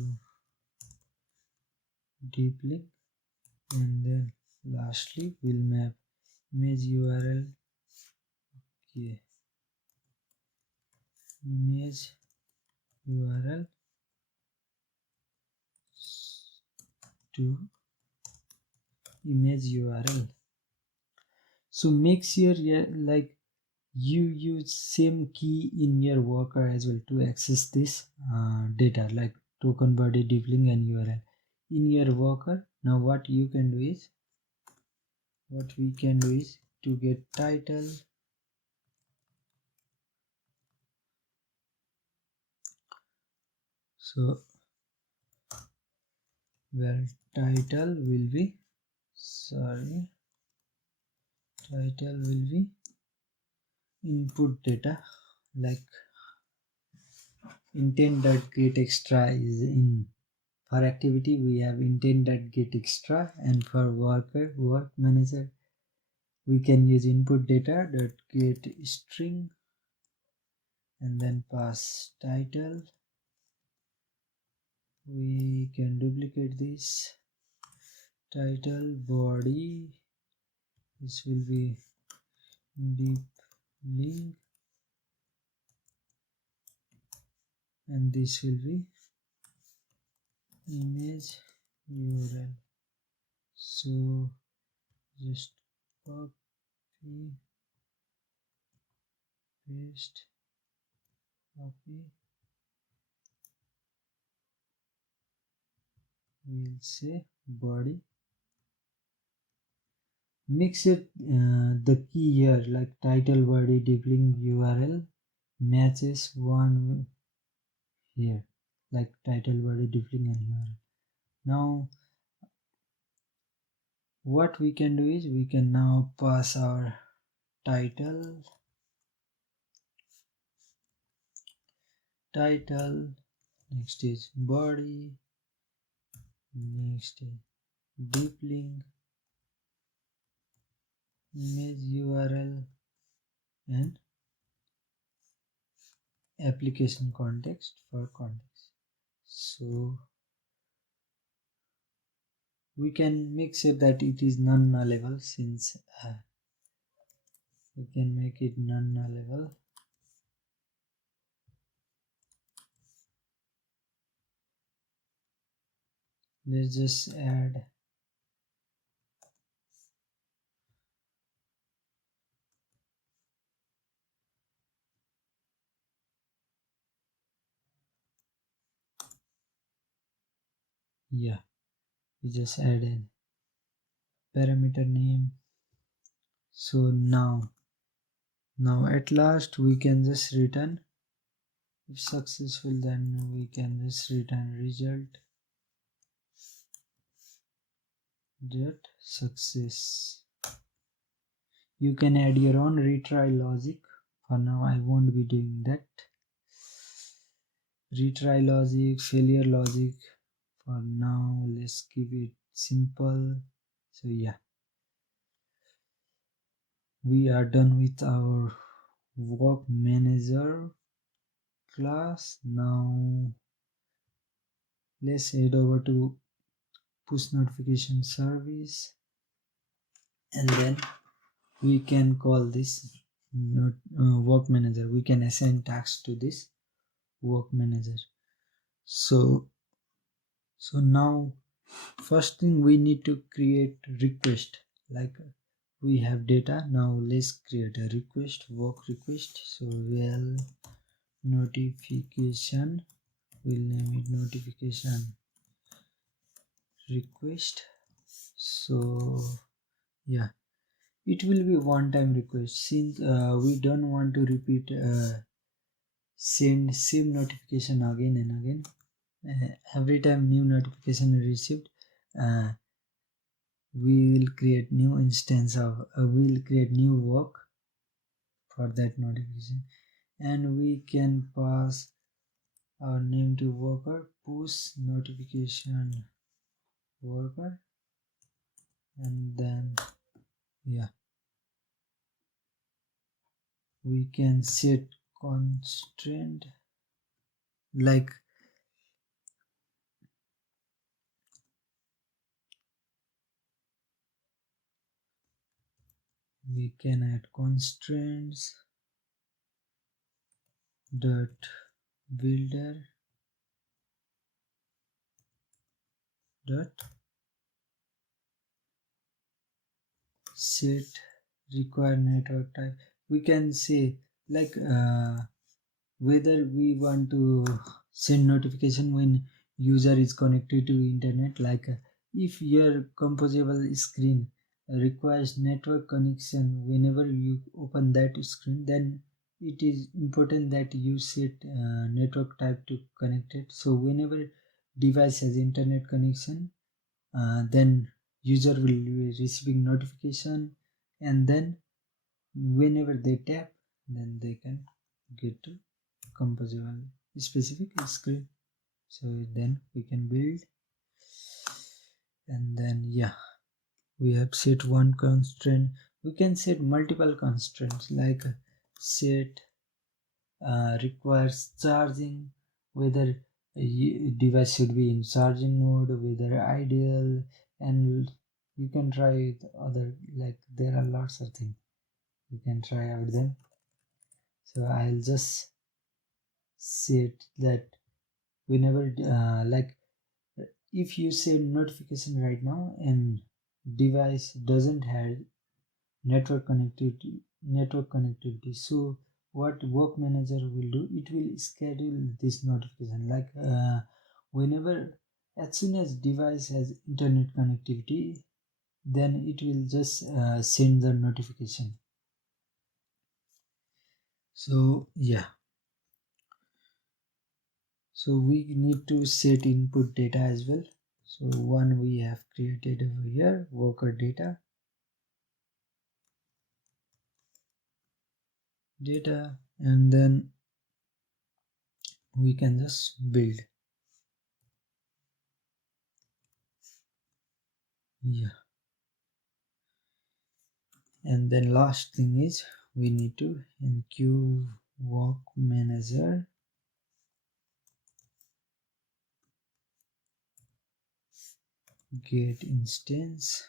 deep link, and then lastly we'll map image URL, okay, image URL to image URL. So make sure like you use same key in your worker as well to access this data like token, body, deep link, and URL in your worker. Now what we can do is to get title, so well title will be input data like intent.getExtra is in. For activity we have intent.getExtra, and for work manager we can use input data.getString and then pass title. We can duplicate this title body. This will be deep link, and this will be image URL. So just copy, paste, copy. We'll say body. Mix it the key here, like title body deep link URL matches one here, like title body deep link and URL. Now what we can do is we can now pass our title, next is body, next is deep link, image URL, and application context for context. So we can make sure that it is non-nullable, since we can make it non-nullable. Let's just add we just add in parameter name. So now at last we can just return. If successful, then we can just return result dot success. You can add your own retry logic. For now I won't be doing that. Retry logic, failure logic. For now let's keep it simple. So we are done with our work manager class. Now let's head over to push notification service, and then we can call this work manager. We can assign tasks to this work manager. So now first thing we need to create request. Like we have data, now let's create a request, work request. So well notification, we'll name it notification request. So it will be one time request, since we don't want to repeat same notification again and again. Every time new notification is received, we will create new instance of we will create new work for that notification, and we can pass our name to worker, push notification worker, and then we can set constraint, like we can add constraints dot builder dot set required network type. We can say like whether we want to send notification when user is connected to internet, like if your composable screen requires network connection whenever you open that screen, then it is important that you set network type to connected. So whenever device has internet connection, then user will be receiving notification, and then whenever they tap, then they can get to composable specific screen. So then we can build, and then yeah, we have set one constraint. We can set multiple constraints like set requires charging, whether device should be in charging mode, whether ideal, and you can try with other, like there are lots of things you can try out them. So I'll just set that whenever like if you set notification right now and device doesn't have network connectivity, so what work manager will do, it will schedule this notification like whenever, as soon as device has internet connectivity, then it will just send the notification. So yeah, so we need to set input data as well. So one we have created over here, worker data, and then we can just build. Yeah, and then last thing is we need to enqueue work manager get instance.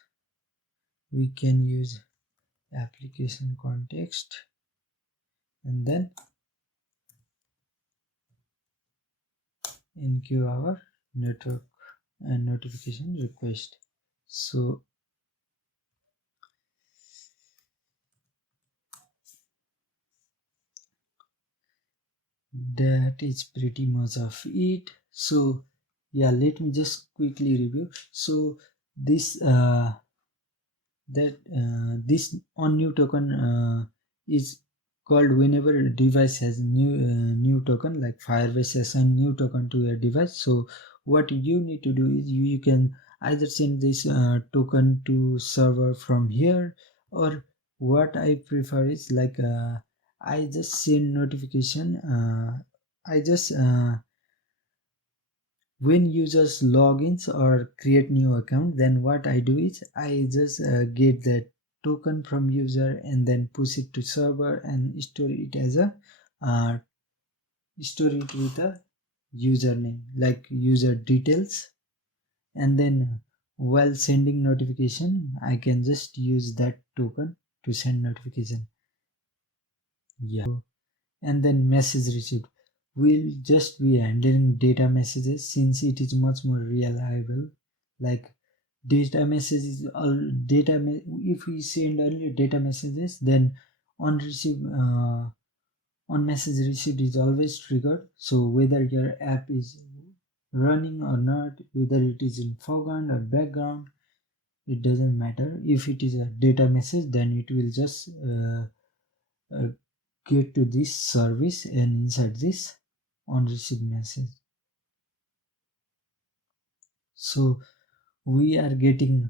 We can use application context and then enqueue our network and notification request. So that is pretty much of it. So yeah, let me just quickly review. So this this on new token is called whenever a device has new token, like Firebase assign new token to a device. So what you need to do is you can either send this token to server from here, or what I prefer is like I just send notification. I just when users logins or create new account, then what I do is I just get that token from user and then push it to server and store it as a uh, store it with a username like user details, and then while sending notification I can just use that token to send notification. Yeah, and then message received, we'll just be handling data messages since it is much more reliable. Like data messages, all if we send only data messages, then on receive on message received is always triggered. So whether your app is running or not, whether it is in foreground or background, it doesn't matter. If it is a data message, then it will just uh, get to this service and inside this on receive message. So we are getting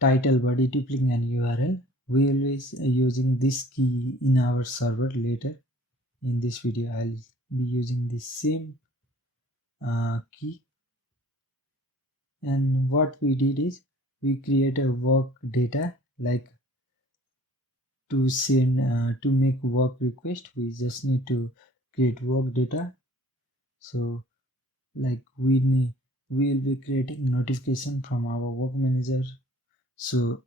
title, body, tippling and URL. We will be using this key in our server later. In this video I'll be using the same key. And what we did is we create a work data, like to send to make work request we just need to create work data. So like we will be creating notification from our work manager. So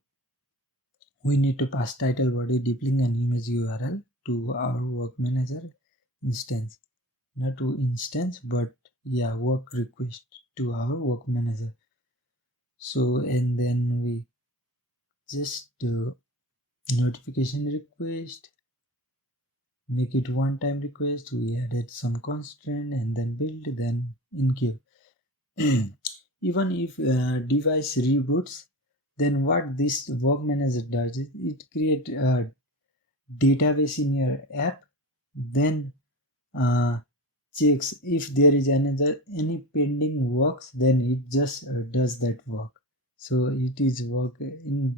we need to pass title, body, deep link and image URL to our work manager instance, not to instance but yeah, work request to our work manager. So and then we just do notification request, make it one time request, we added some constraint and then build, then enqueue. Even if device reboots, then what this work manager does is it create a database in your app, then uh, checks if there is any pending works, then it just does that work. So it is work in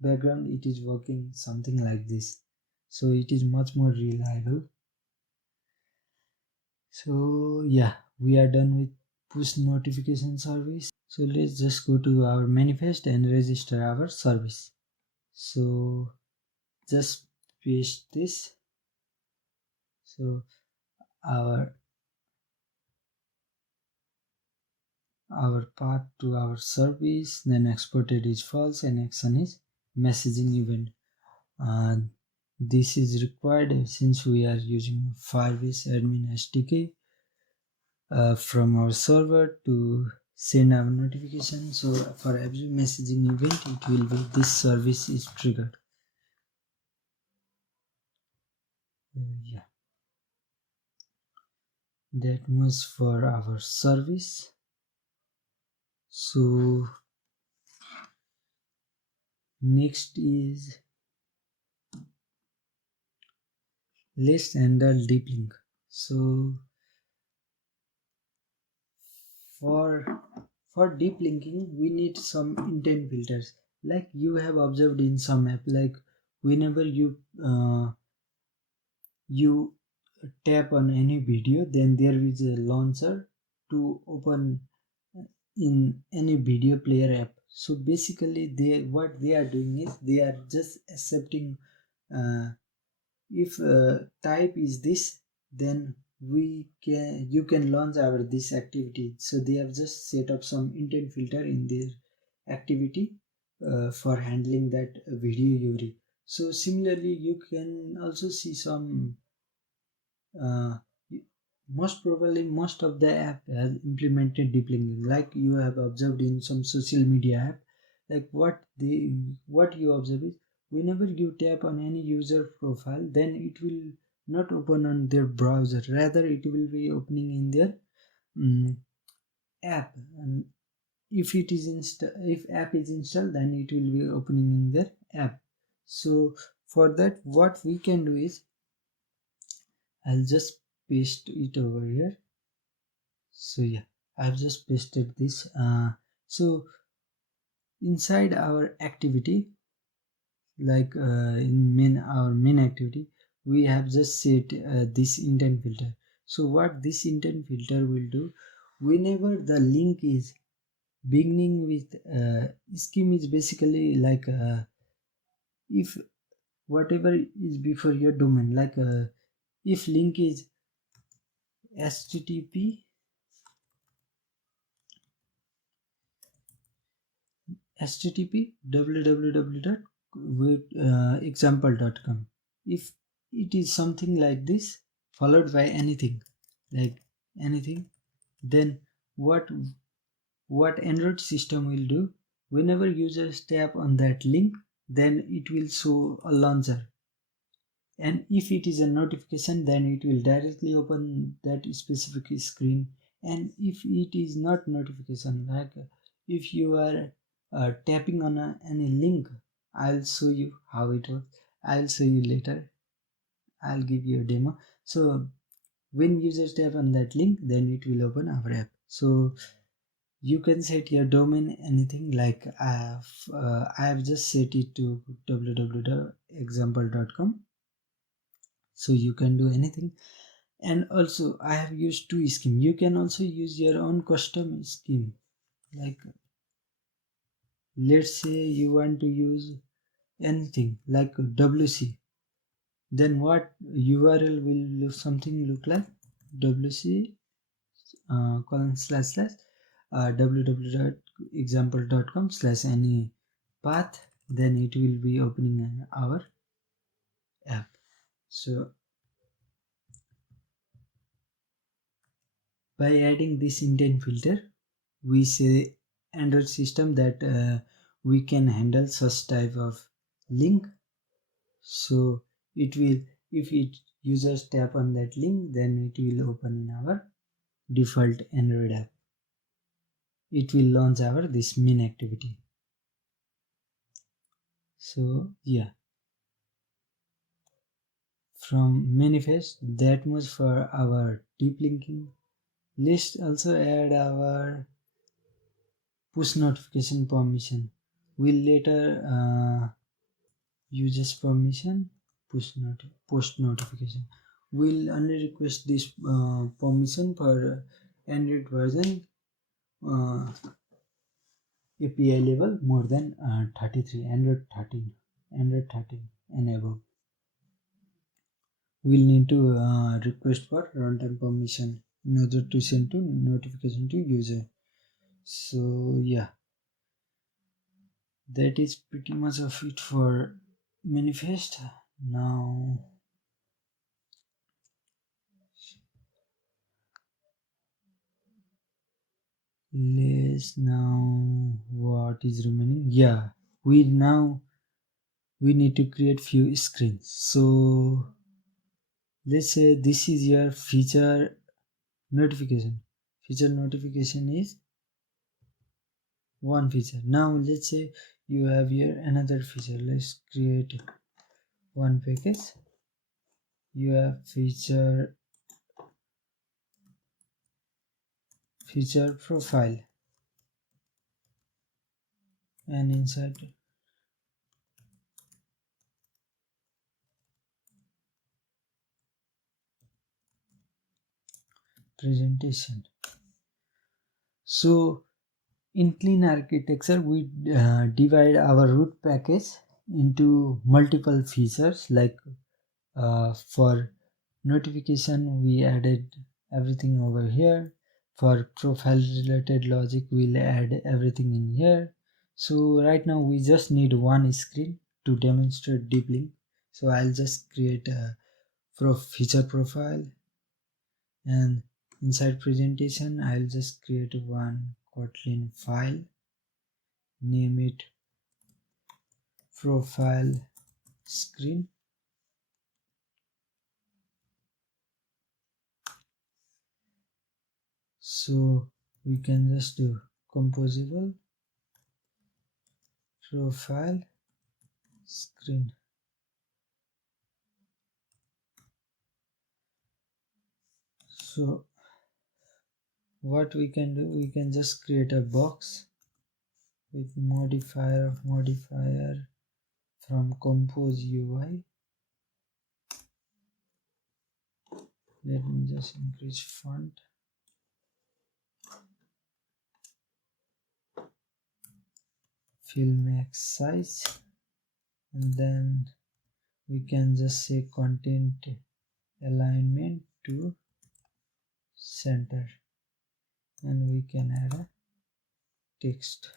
background, it is working something like this. So it is much more reliable. So yeah, we are done with push notification service. So let's just go to our manifest and register our service. So just paste this. So our path to our service, then exported is false and action is messaging event. Uh, this is required since we are using Firebase admin SDK from our server to send our notification. So for every messaging event, it will be this service is triggered. Yeah, that was for our service. So next is let's handle deep link. So for deep linking, we need some intent filters. Like you have observed in some app, like whenever you tap on any video, then there is a launcher to open in any video player app. So basically, what they are doing is they are just accepting. If type is this, then you can launch our this activity. So they have just set up some intent filter in their activity for handling that video URI. So similarly, you can also see some uh, most probably most of the app has implemented deep linking, like you have observed in some social media app. Like what you observe is whenever you tap on any user profile, then it will not open on their browser, rather it will be opening in their um, app. And if it is if app is installed, then it will be opening in their app. So for that, what we can do is I'll just paste it over here. So yeah, I've just pasted this. So inside our activity, like in our main activity, we have just set this intent filter. So what this intent filter will do, whenever the link is beginning with scheme is basically like if whatever is before your domain, like if link is http www.example.com. If it is something like this followed by anything, like anything, then what Android system will do, whenever users tap on that link, then it will show a launcher. And if it is a notification, then it will directly open that specific screen. And if it is not notification, like if you are tapping on any link, I'll show you how it works. I'll show you later. I'll give you a demo. So when users tap on that link, then it will open our app. So you can set your domain anything, like I have just set it to www.example.com. So you can do anything. And also I have used two scheme. You can also use your own custom scheme. Like let's say you want to use anything like WC, then what URL will something look like WC colon slash slash www.example.com slash any path, then it will be opening our app. So by adding this intent filter, we say Android system that we can handle such type of link. So it will, if it users tap on that link, then it will open in our default Android app. It will launch our this main activity. So yeah, from manifest, that much for our deep linking. Let's also add our push notification permission. We'll later users permission, post notification. will only request this permission for Android version uh, API level more than 33, Android 13 and above. We'll need to request for runtime permission in order to send to notification to user. So yeah, that is pretty much of it for manifest. Now let's now what is remaining. Yeah, we need to create few screens. So let's say this is your feature notification. Feature notification is one feature. Now let's say you have here another feature. Let's create one package. You have feature profile, and inside presentation. So in clean architecture, we divide our root package into multiple features. Like for notification, we added everything over here. For profile related logic, we'll add everything in here. So right now we just need one screen to demonstrate deep link. So I'll just create a feature profile, and inside presentation I'll just create one Kotlin file, name it profile screen. So we can just do composable profile screen. So what we can do, we can just create a box with modifier of modifier from compose UI. Let me just increase font. Fill max size, and then we can just say content alignment to center, and we can add a text.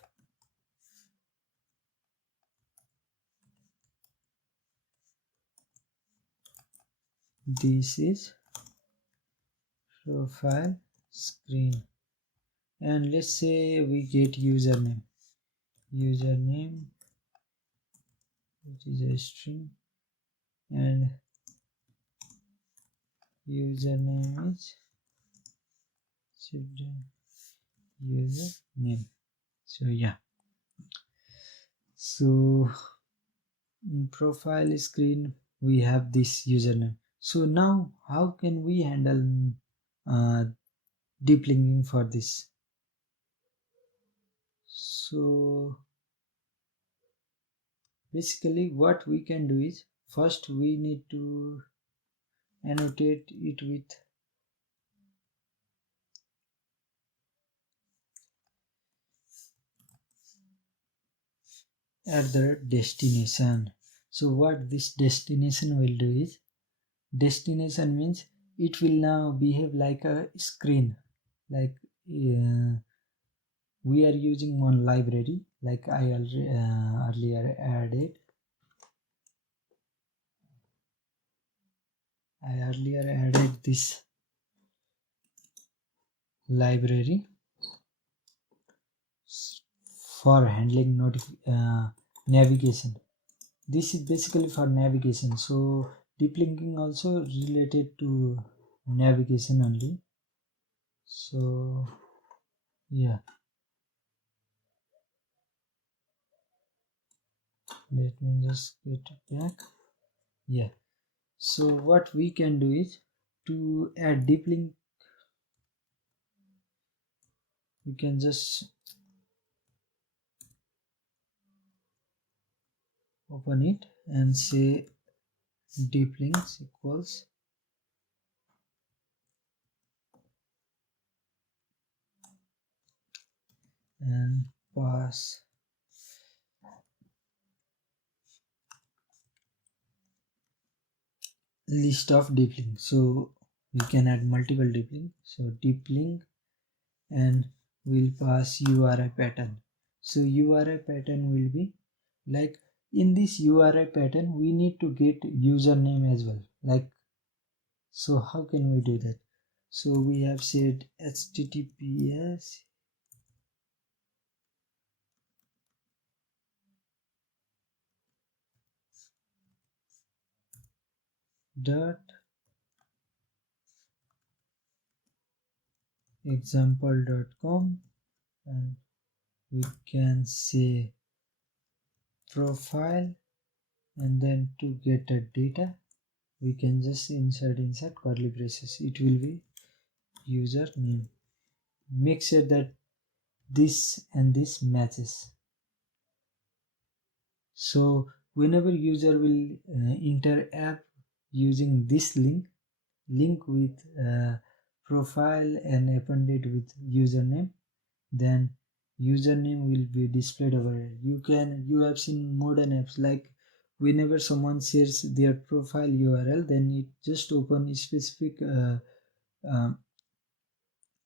This is profile screen, and let's say we get username, which is a string, and username is username. So yeah, so in profile screen we have this username. So now how can we handle uh, deep linking for this? So basically what we can do is, first we need to annotate it with at the destination. So what this destination will do is, destination means it will now behave like a screen, like we are using one library, like I already earlier added. I earlier added this library for handling navigation. This is basically for navigation. So deep linking also related to navigation only. So yeah, let me just get back. Yeah, so what we can do is, to add deep link, we can just open it and say deep links equals and pass list of deep links. So we can add multiple deep links. So deep link, and we'll pass URI pattern. So URI pattern will be like, in this URI pattern we need to get username as well. Like, so how can we do that? So we have said https dot example.com, and we can say profile, and then to get a data we can just insert curly braces. It will be username. Make sure that this and this matches. So whenever user will enter app using this link with profile and appended with username, then username will be displayed over here. You have seen modern apps like, whenever someone shares their profile URL, then it just open a um,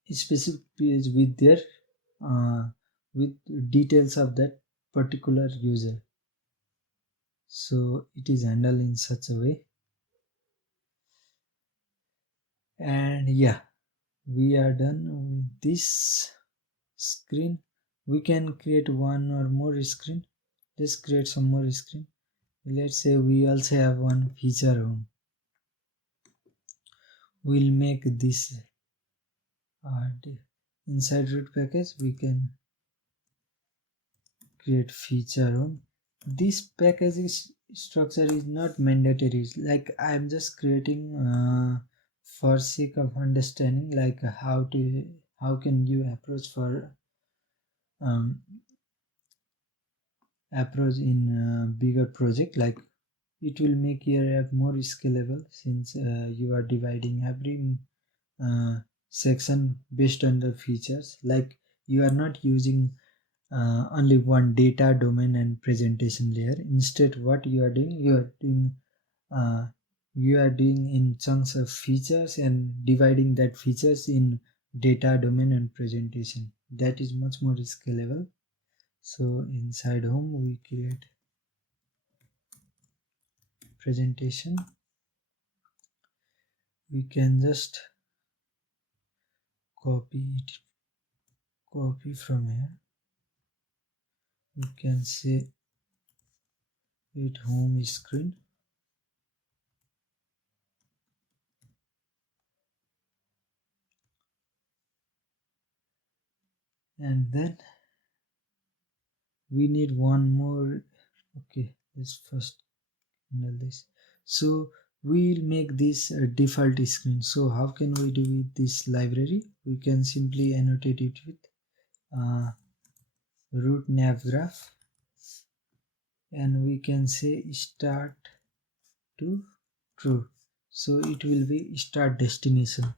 specific page with their uh, with details of that particular user. So it is handled in such a way. And yeah, we are done with this screen. We can create one or more screen. Let's create some more screen. Let's say we also have one feature home. We'll make this inside root package. We can create feature home. This package structure is not mandatory. Like, I'm just creating for sake of understanding, like how can you um, approach in bigger project. Like, it will make your app more scalable, since you are dividing every section based on the features. Like, you are not using only one data domain and presentation layer. Instead, what uh, you are doing in chunks of features and dividing that features in data domain and presentation. That is much more scalable. So inside home we create presentation. We can just copy from here. We can say it home screen, and then we need one more. Okay, let's first handle this. So we'll make this a default screen. So how can we do with this library? We can simply annotate it with root nav graph, and we can say start to true. So it will be start destination,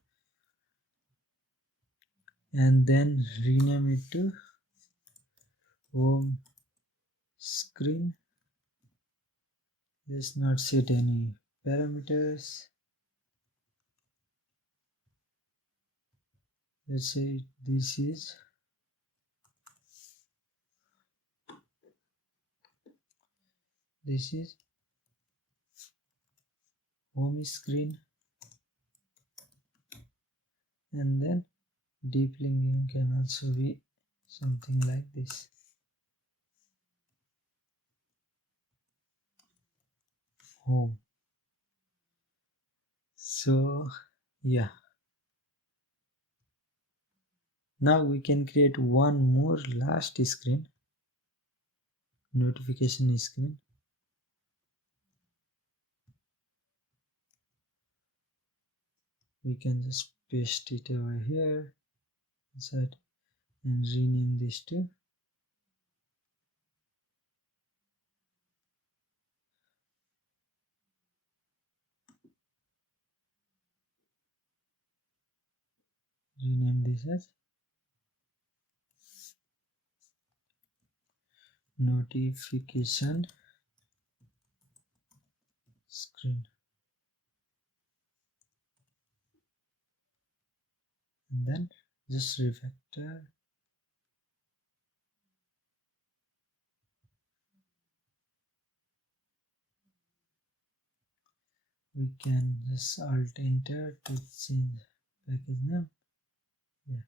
and then rename it to home screen. Let's not set any parameters. Let's say this is home screen, and then deep linking can also be something like this. Home. So yeah, now we can create one more last screen, notification screen. We can just paste it over here inside and rename this to rename this as notification screen, and then just refactor. We can just alt enter to change package name. Yeah,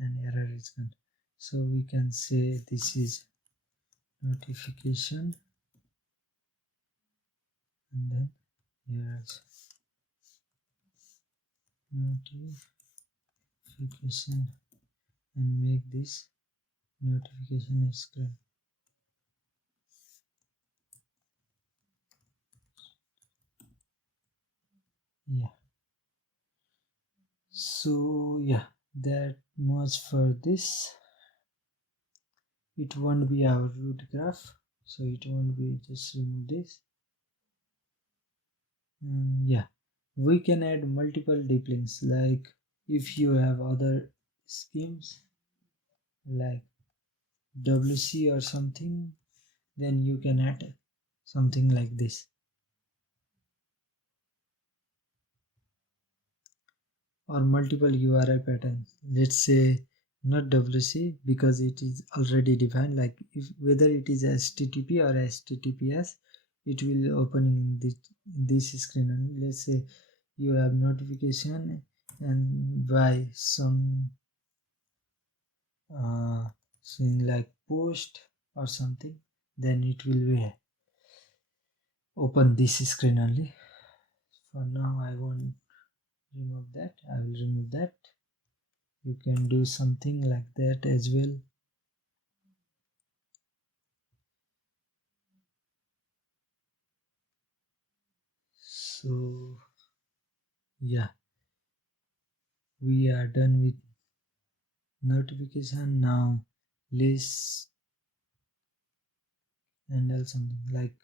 and error is gone. So we can say this is notification, and then here's notification, and make this notification screen. Yeah, so yeah, that much for this. It won't be our root graph, so it won't be, just remove this. Yeah, we can add multiple deep links, like if you have other schemes like WC or something, then you can add something like this, or multiple URI patterns. Let's say not WC because it is already defined, like if whether it is HTTP or HTTPS, it will open in this screen. And let's say you have notification and by some saying like post or something, then it will be open this screen only. For now I won't remove that, I will remove that. You can do something like that as well. So yeah, we are done with notification. Now let's handle something like,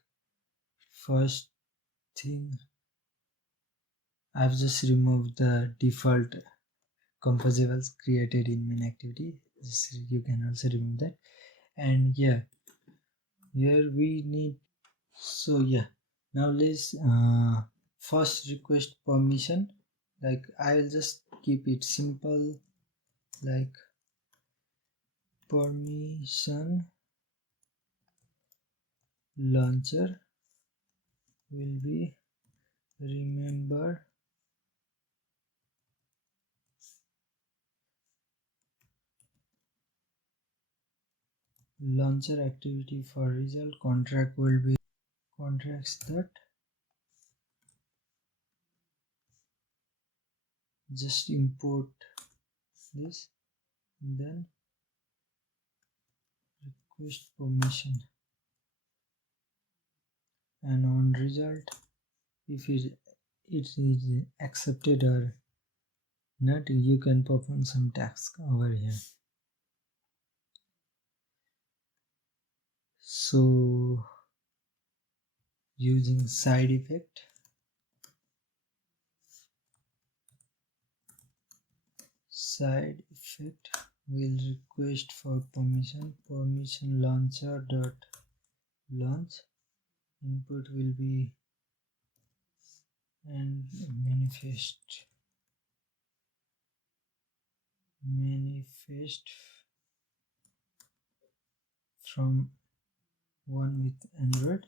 first thing, I've just removed the default composables created in main activity. You can also remove that. And yeah, here we need, so yeah, now let's first request permission. Like I'll just keep it simple, like permission launcher will be remember launcher activity for result. Contract will be contracts that just import this, and then request permission, and on result if it is accepted or not, you can perform some task over here. So using side effect, will request for permission launcher dot launch, input will be and manifest from one with Android,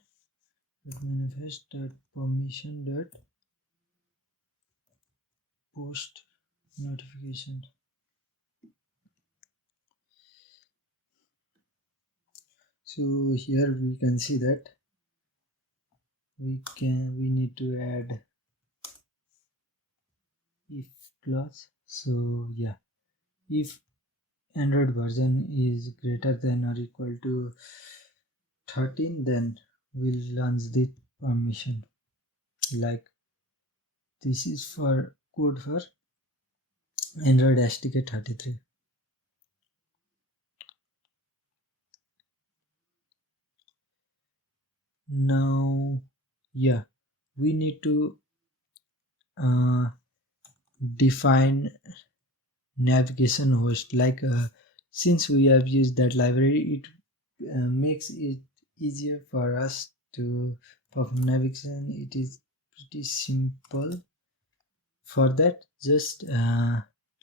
manifest dot permission dot post notification. So here we can see that we need to add if clause. So yeah, if Android version is greater than or equal to 13, then we'll launch the permission. Like this is for code for Android SDK 33. Now yeah, we need to define navigation host. Like since we have used that library, makes it easier for us to perform navigation. It is pretty simple. For that, just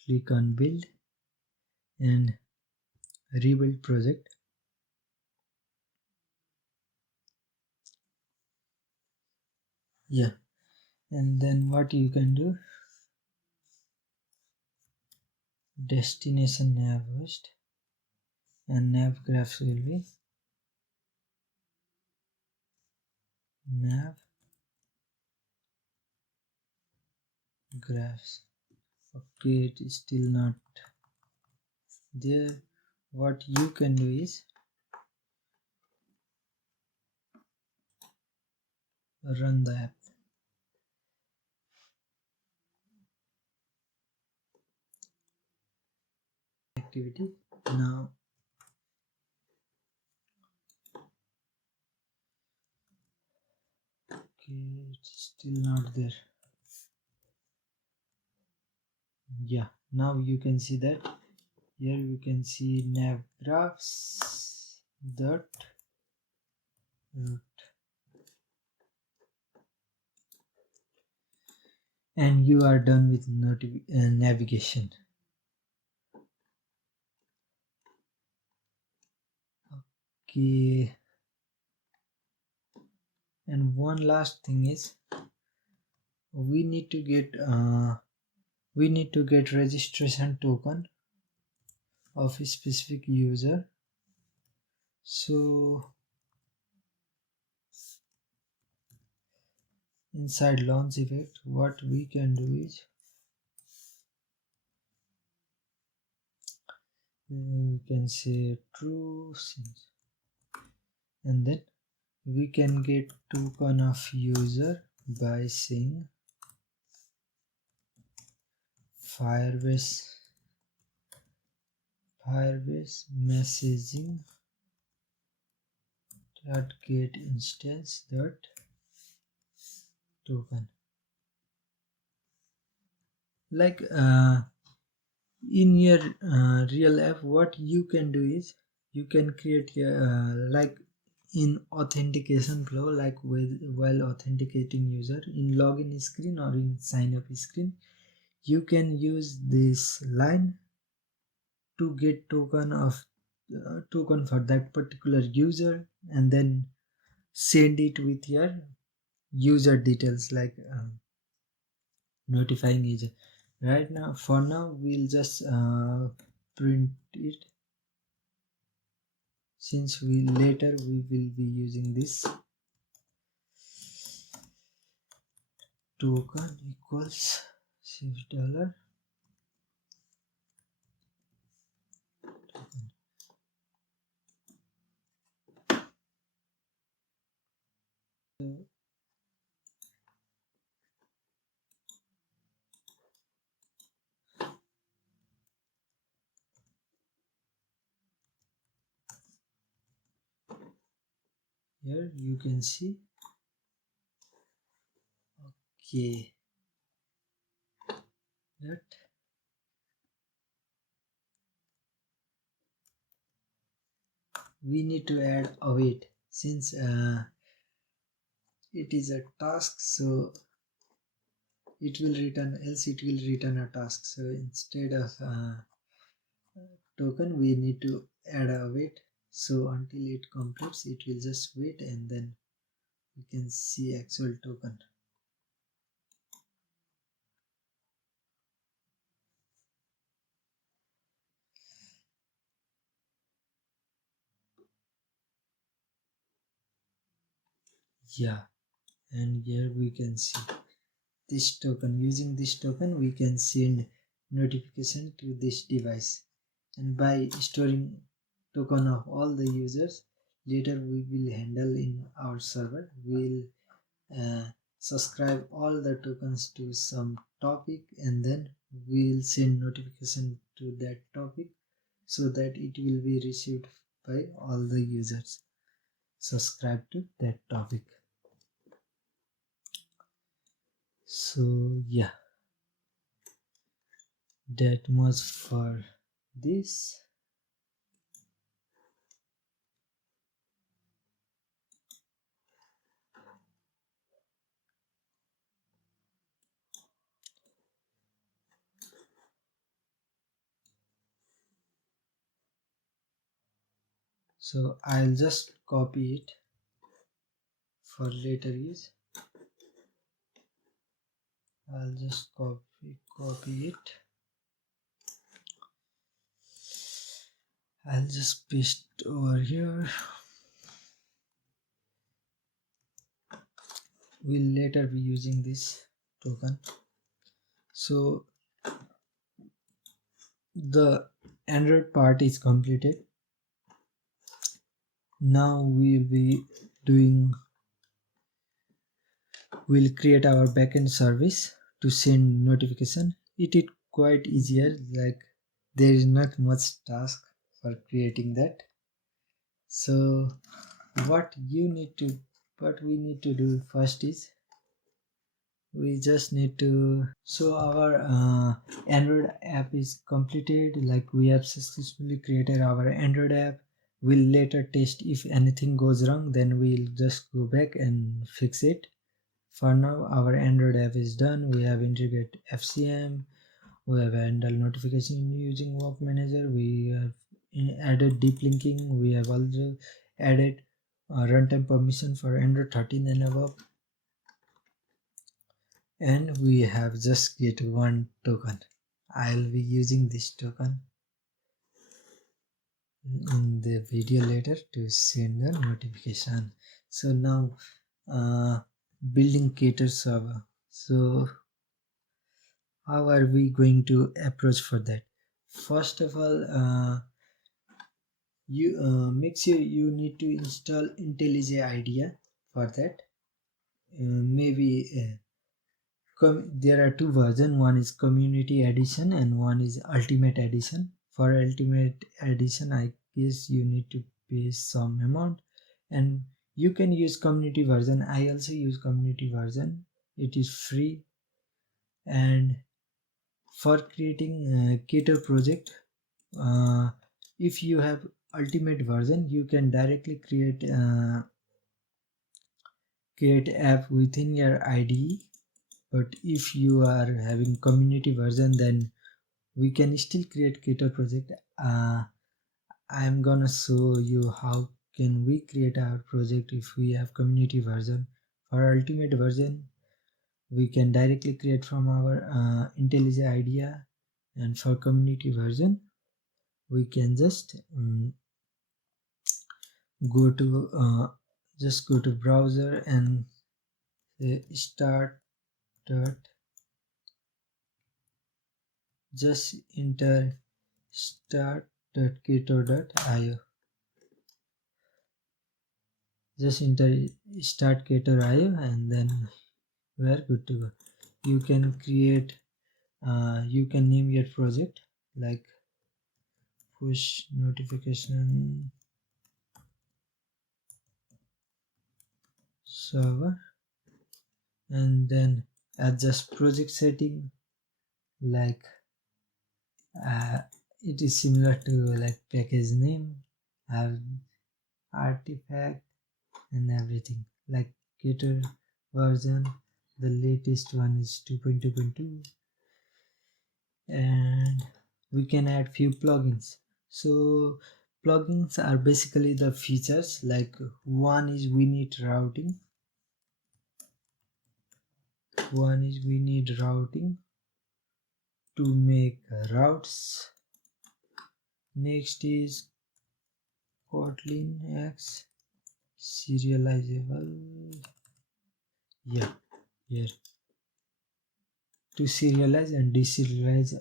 click on build and rebuild project. Yeah, and then what you can do, destination nav host and nav graphs will be nav graphs. Okay, it is still not there. What you can do is run the app. Activity now. Okay, it's still not there. Yeah, now you can see that. Here you can see nav graphs dot root, and you are done with navigation. Okay, and one last thing is we need to get registration token of a specific user. So inside launch effect, what we can do is we can say true, and then we can get token of user by saying Firebase messaging dot get instance dot token. Like in your real app, what you can do is you can create like in authentication flow, like while authenticating user in login screen or in sign up screen, you can use this line to get token for that particular user, and then send it with your user details, like notifying user. Right now, for now, we'll just print it, since later we will be using this token equals $6 token. So here you can see, okay, that we need to add await, since it is a task, so it will return, else it will return a task. So instead of token, we need to add a wait, so until it completes it will just wait, and then we can see actual token. Yeah, and here we can see this token. Using this token we can send notification to this device, and by storing token of all the users, later we will handle in our server. We'll subscribe all the tokens to some topic, and then we'll send notification to that topic, so that it will be received by all the users subscribe to that topic. So yeah, that was for this. So I'll just copy it for later use. I'll just copy it. I'll just paste over here. We'll later be using this token. So the Android part is completed. Now we'll create our backend service to send notification. It is quite easier, like there is not much task for creating that. So what we need to do first is we just need to, so our Android app is completed, like we have successfully created our Android app. We'll later test if anything goes wrong, then we'll just go back and fix it. For now our Android app is done. We have integrated FCM, we have handled notification using work manager, we have added deep linking, we have also added runtime permission for Android 13 and above, and we have just get one token. I'll be using this token in the video later to send the notification. So now building Ktor server. So how are we going to approach for that? First of all, you make sure you need to install IntelliJ IDEA for that. Maybe there are two versions. One is Community Edition and one is Ultimate Edition. For Ultimate Edition, I guess you need to pay some amount, and you can use community version. I also use community version. It is free. And for creating Ktor project, if you have ultimate version, you can directly create app within your IDE. But if you are having community version, then we can still create Ktor project. I'm gonna show you how can we create our project if we have community version. For ultimate version, we can directly create from our IntelliJ IDEA, and for community version we can just go to browser and say start dot, just enter start.ktor.io. Just enter start.ktor.io and then we are good to go. You can create you can name your project like push notification server, and then adjust project setting like it is similar to like package name, have artifact and everything. Like Ktor version, the latest one is 2.2.2, and we can add few plugins. So plugins are basically the features, like one is we need routing to make routes. Next is Kotlin X serializable, yeah, here to serialize and deserialize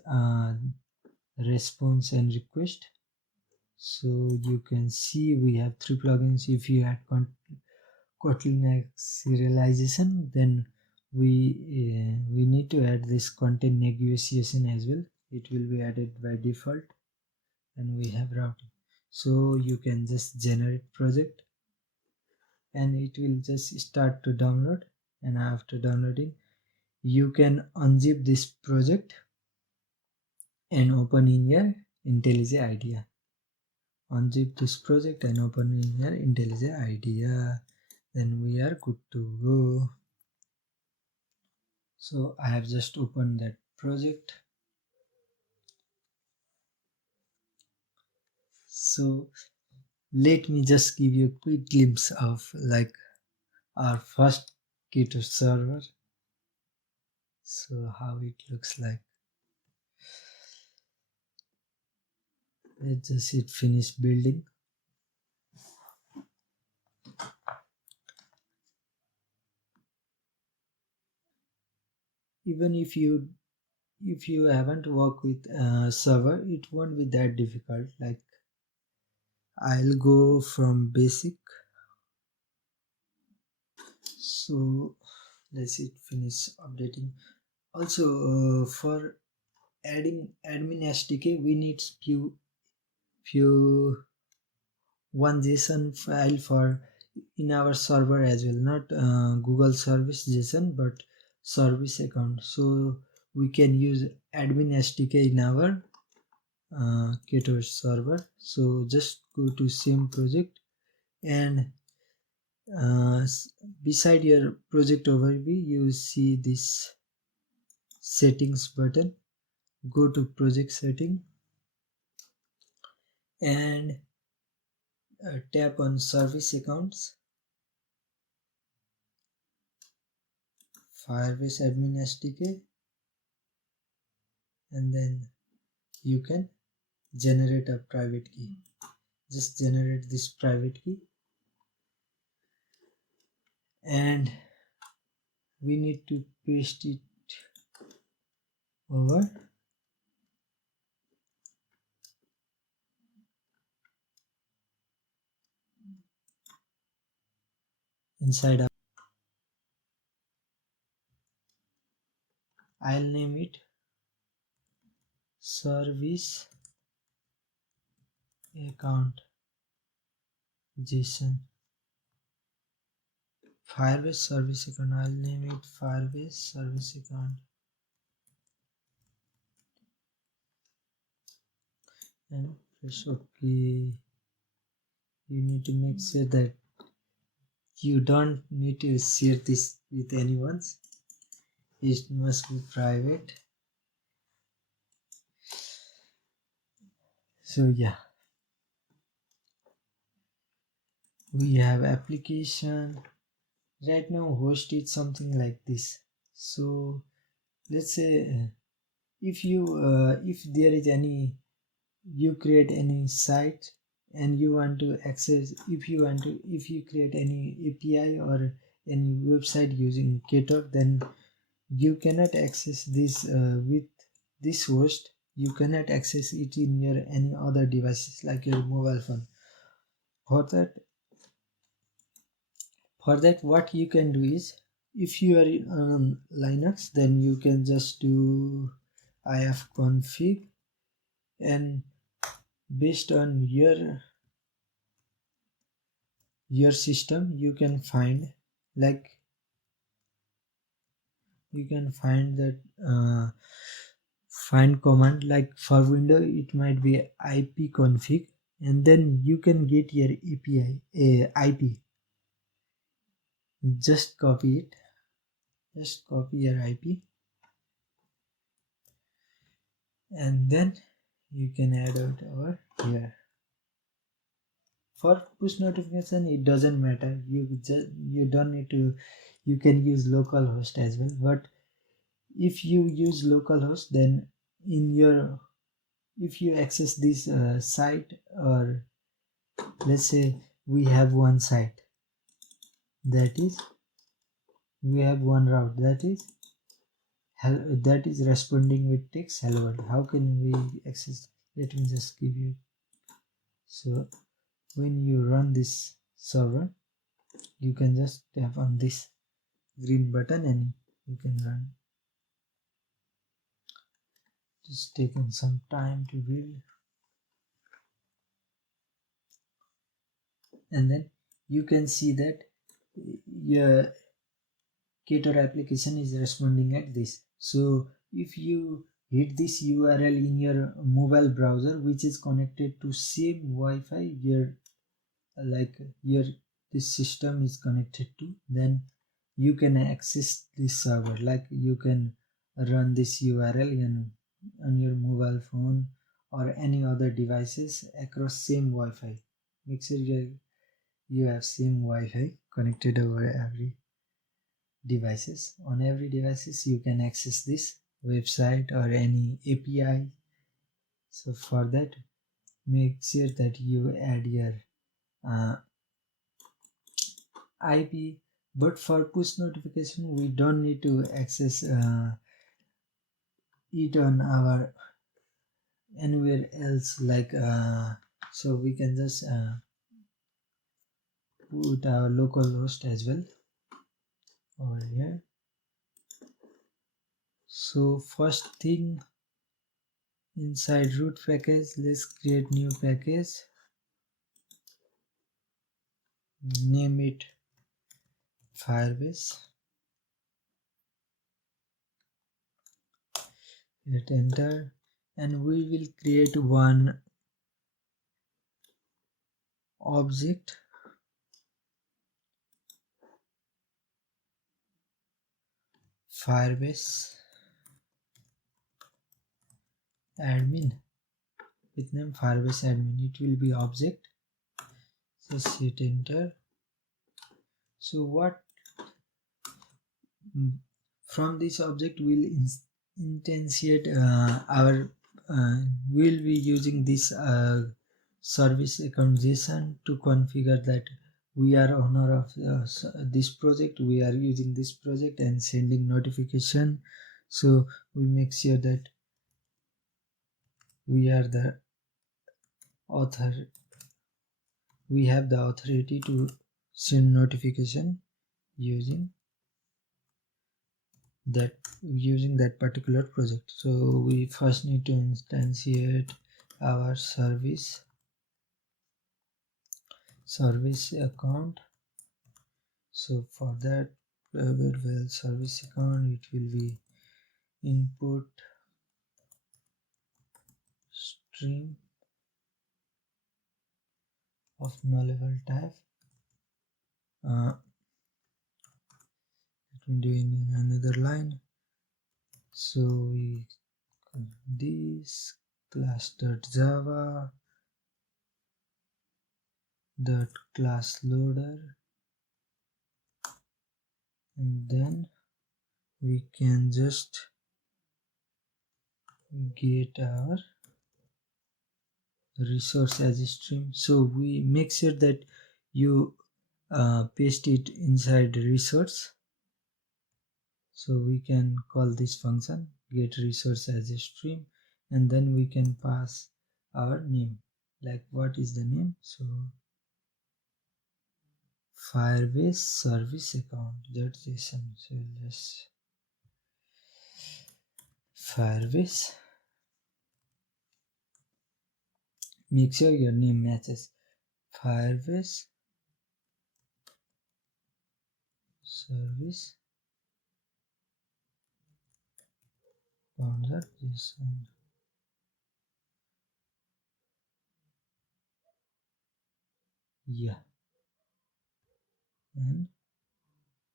response and request. So you can see we have three plugins. If you add Kotlin X serialization, then we need to add this content negotiation as well. It will be added by default, and we have routing. So you can just generate project and it will just start to download, and after downloading you can unzip this project and open in your IntelliJ IDEA. Unzip this project and open in your IntelliJ IDEA, then we are good to go. So I have just opened that project. So Let me just give you a quick glimpse of like our first Ktor server. So how it looks like. Let's just hit finish building. Even if you haven't worked with a server, it won't be that difficult. Like I'll go from basic. So let's hit finish updating. Also for adding admin SDK we need few one JSON file for in our server as well, not Google service JSON but service account. So we can use admin SDK in our Ktor server. So just go to same project and uh, beside your project overview you see this settings button. Go to project setting and tap on service accounts, Firebase admin SDK, and then you can generate a private key. Just generate this private key and we need to paste it over inside. I'll name it service account JSON. Firebase service account. I'll name it Firebase service account. And press OK. You need to make sure that you don't need to share this with anyone. It must be private. So yeah, we have application. Right now host is something like this. So let's say if there is any, you create any site and you want to access, if you create any API or any website using Ktor, then you cannot access this with this host. You cannot access it in your any other devices like your mobile phone. For that what you can do is, if you are on Linux, then you can just do ifconfig, and based on your system you can find like you can find that find command. Like for window it might be ipconfig, and then you can get your API IP. Just copy it, just copy your IP and then you can add it over here. For push notification it doesn't matter, you don't need to, you can use localhost as well. But if you use localhost, then in your, if you access this site, or let's say we have one site, that is we have one route that is responding with text hello world. How can we access? Let me just give you. So when you run this server, you can just tap on this green button and you can run. Just taking some time to build, and then you can see that your Ktor application is responding at this. So if you hit this URL in your mobile browser which is connected to same Wi-Fi your like your this system is connected to, then you can access this server. Like you can run this URL on your mobile phone or any other devices across same Wi-Fi make sure you have same Wi-Fi connected over every devices. On every devices you can access this website or any API. So for that, make sure that you add your uh, IP. But for push notification, we don't need to access it on our anywhere else, like so we can just put our local host as well over here. So first thing, inside root package, let's create new package, name it Firebase, hit enter, and we will create one object Firebase admin with name Firebase admin. It will be object. Just hit enter. So what from this object will instantiate our will be using this service account JSON to configure that we are owner of this project, we are using this project and sending notification. So we make sure that we are the author, we have the authority to send notification using that particular project. So we first need to instantiate our service account. So for that, private well service account, it will be input stream of nullable type. Let me do in another line. So we this class.java dot class loader, and then we can just get our resource as a stream. So we make sure that you paste it inside resource. So we can call this function get resource as a stream, and then we can pass our name, like what is the name. So Firebase service account, that's JSON. So just Firebase, make sure your name matches Firebase service JSON. Yeah, and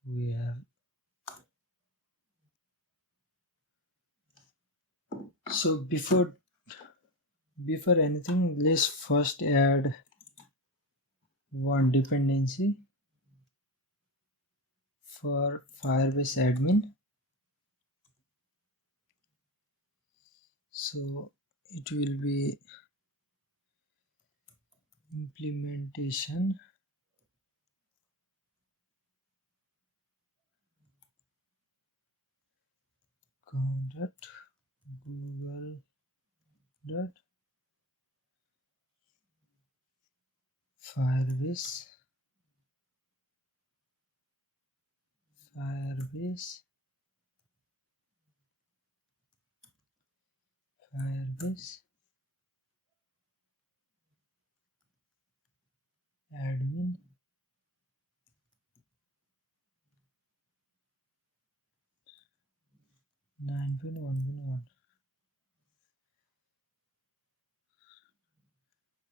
we have, so before anything, let's first add one dependency for Firebase admin. So it will be implementation com.google dot Firebase admin 9.1.1.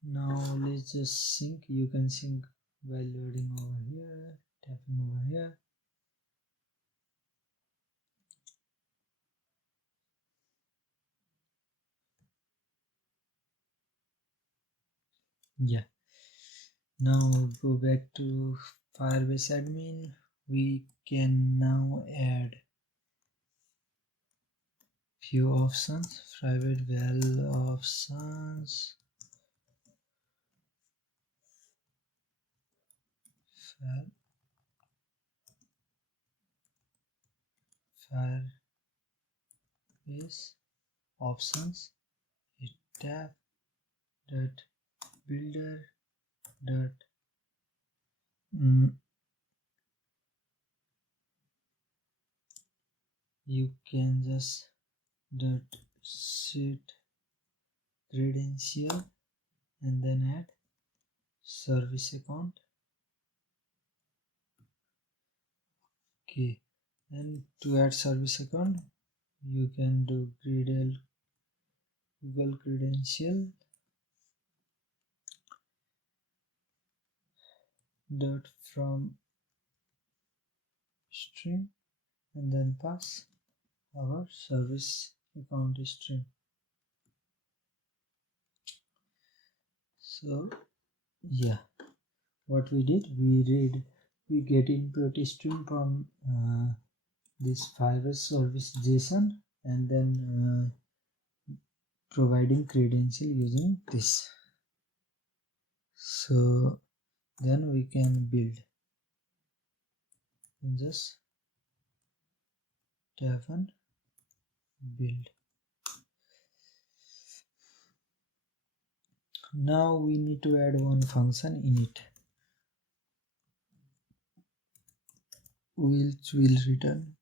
Now let's just sync. You can sync by loading over here, tapping over here. Yeah, Now go back to Firebase admin. We can now add few options. Private val options, Firebase options, tab dot builder dot you can just dot set credential and then add service account. Okay, and to add service account you can do Google credential dot from string and then pass our service account string. So yeah, what we did, we get input string from this Firebase service JSON and then providing credential using this. So then we can build and just tap on build. Now we need to add one function init which will return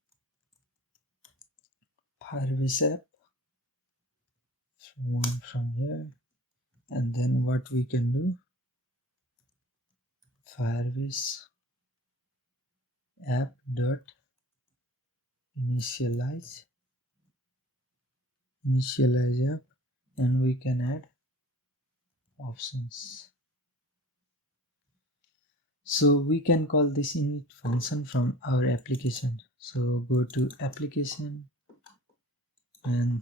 Firebase app from here, and then what we can do, Firebase app dot initialize app, and we can add options. So we can call this init function from our application. So go to application, and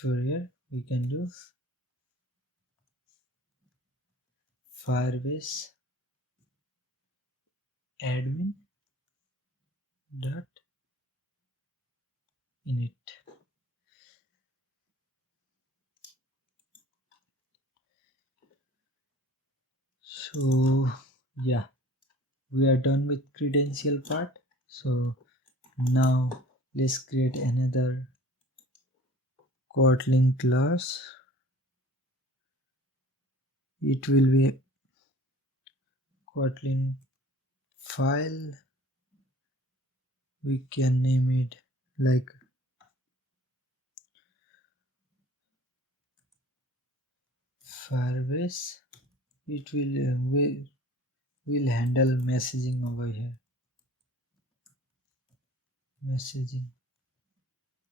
for here we can do Firebase admin dot init. So yeah, we are done with credential part. So now let's create another Kotlin class. It will be Kotlin file. We can name it like Firebase. It will handle messaging over here. Messaging.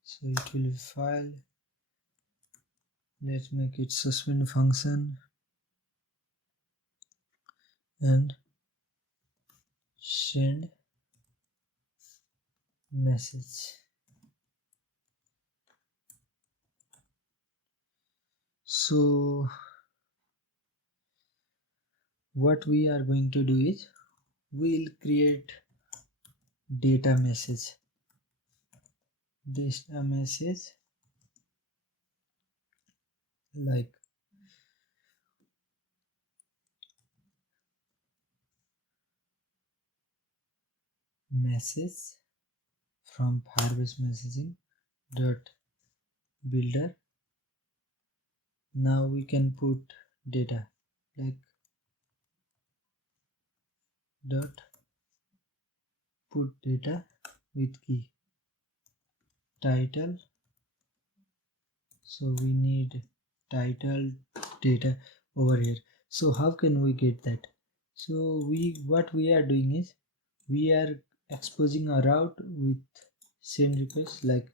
So it will be file. Let's make it suspend function and send message. So what we are going to do is we'll create data message like message from Firebase messaging dot builder. Now we can put data like dot put data with key title. So we need title data over here. So how can we get that? So what we are doing is we are exposing a route with send request. Like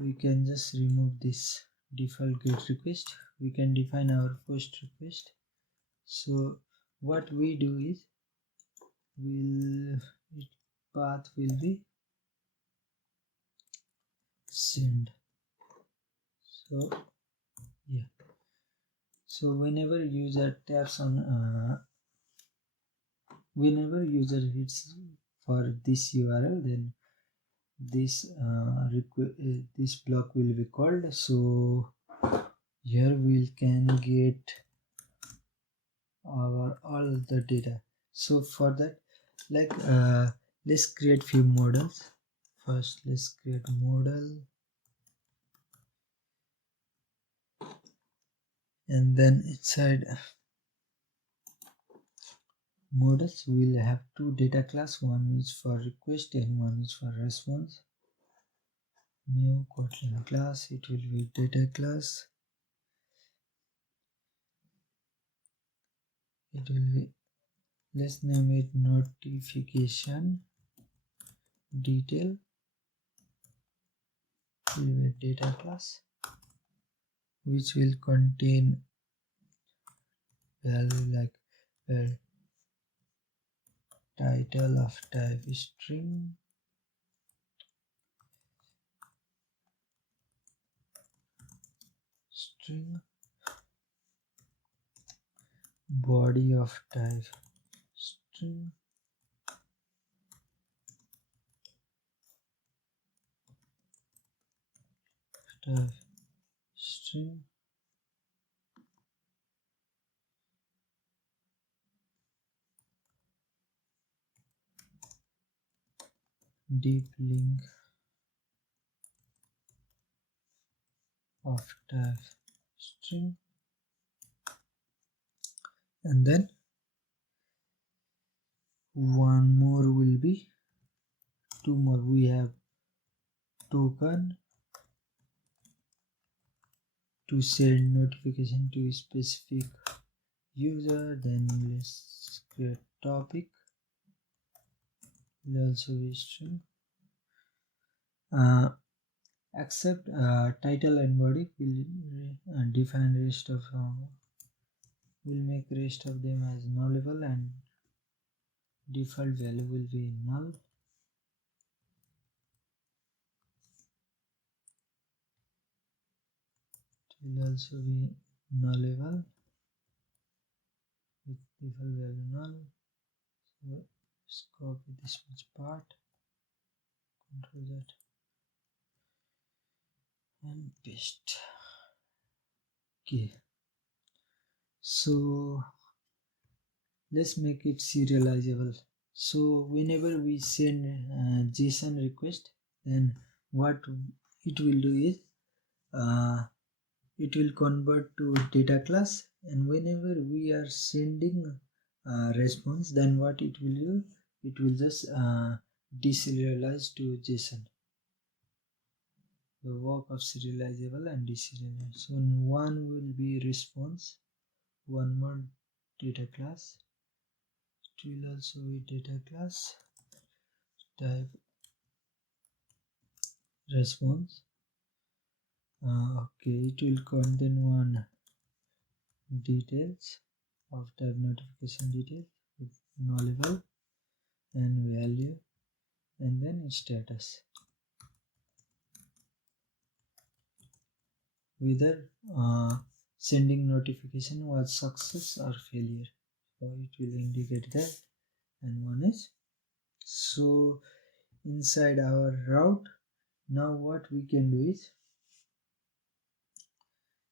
we can just remove this default get request. We can define our post request. So what we do is path will be send. So yeah, so whenever user taps on whenever user hits for this URL, then this this block will be called. So here we can get our all the data. So for that, like let's create few models. First let's create model, and then inside models we'll have two data class. One is for request and one is for response. New Kotlin class, it will be data class. It will be, let's name it notification detail. Will be data class which will contain value like title of type string, body of type string, type string, deep link of type string, and then one more will be two more. We have token to send notification to a specific user. Then let's create topic, will also be string. Except title and body will define rest of will make rest of them as nullable, and default value will be null. It will also be nullable with default value null. So let's copy this much part, control that and paste. Okay, so let's make it serializable. So whenever we send JSON request, then what it will do is it will convert to data class, and whenever we are sending response, then what it will do, it will just deserialize to JSON. The work of serializable and deserializable. So one will be response, one more data class. It will also be data class type response. Okay, it will contain one details of type notification detail with nullable and value, and then status, whether sending notification was success or failure. So it will indicate that, and one is. So inside our route, now what we can do is,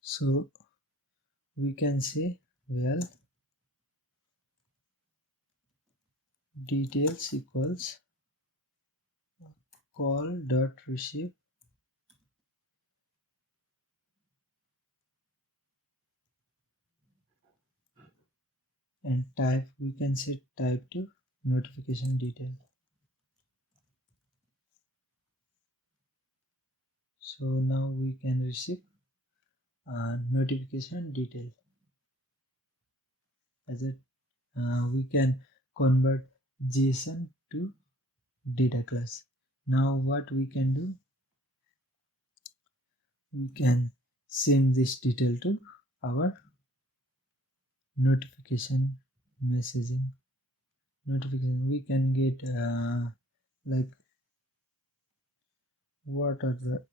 so we can say, well, details equals call dot receive and type, we can set type to notification detail. So now we can receive notification detail as a we can convert JSON to data class. Now what we can do, we can send this detail to our notification messaging. Notification we can get like what are the,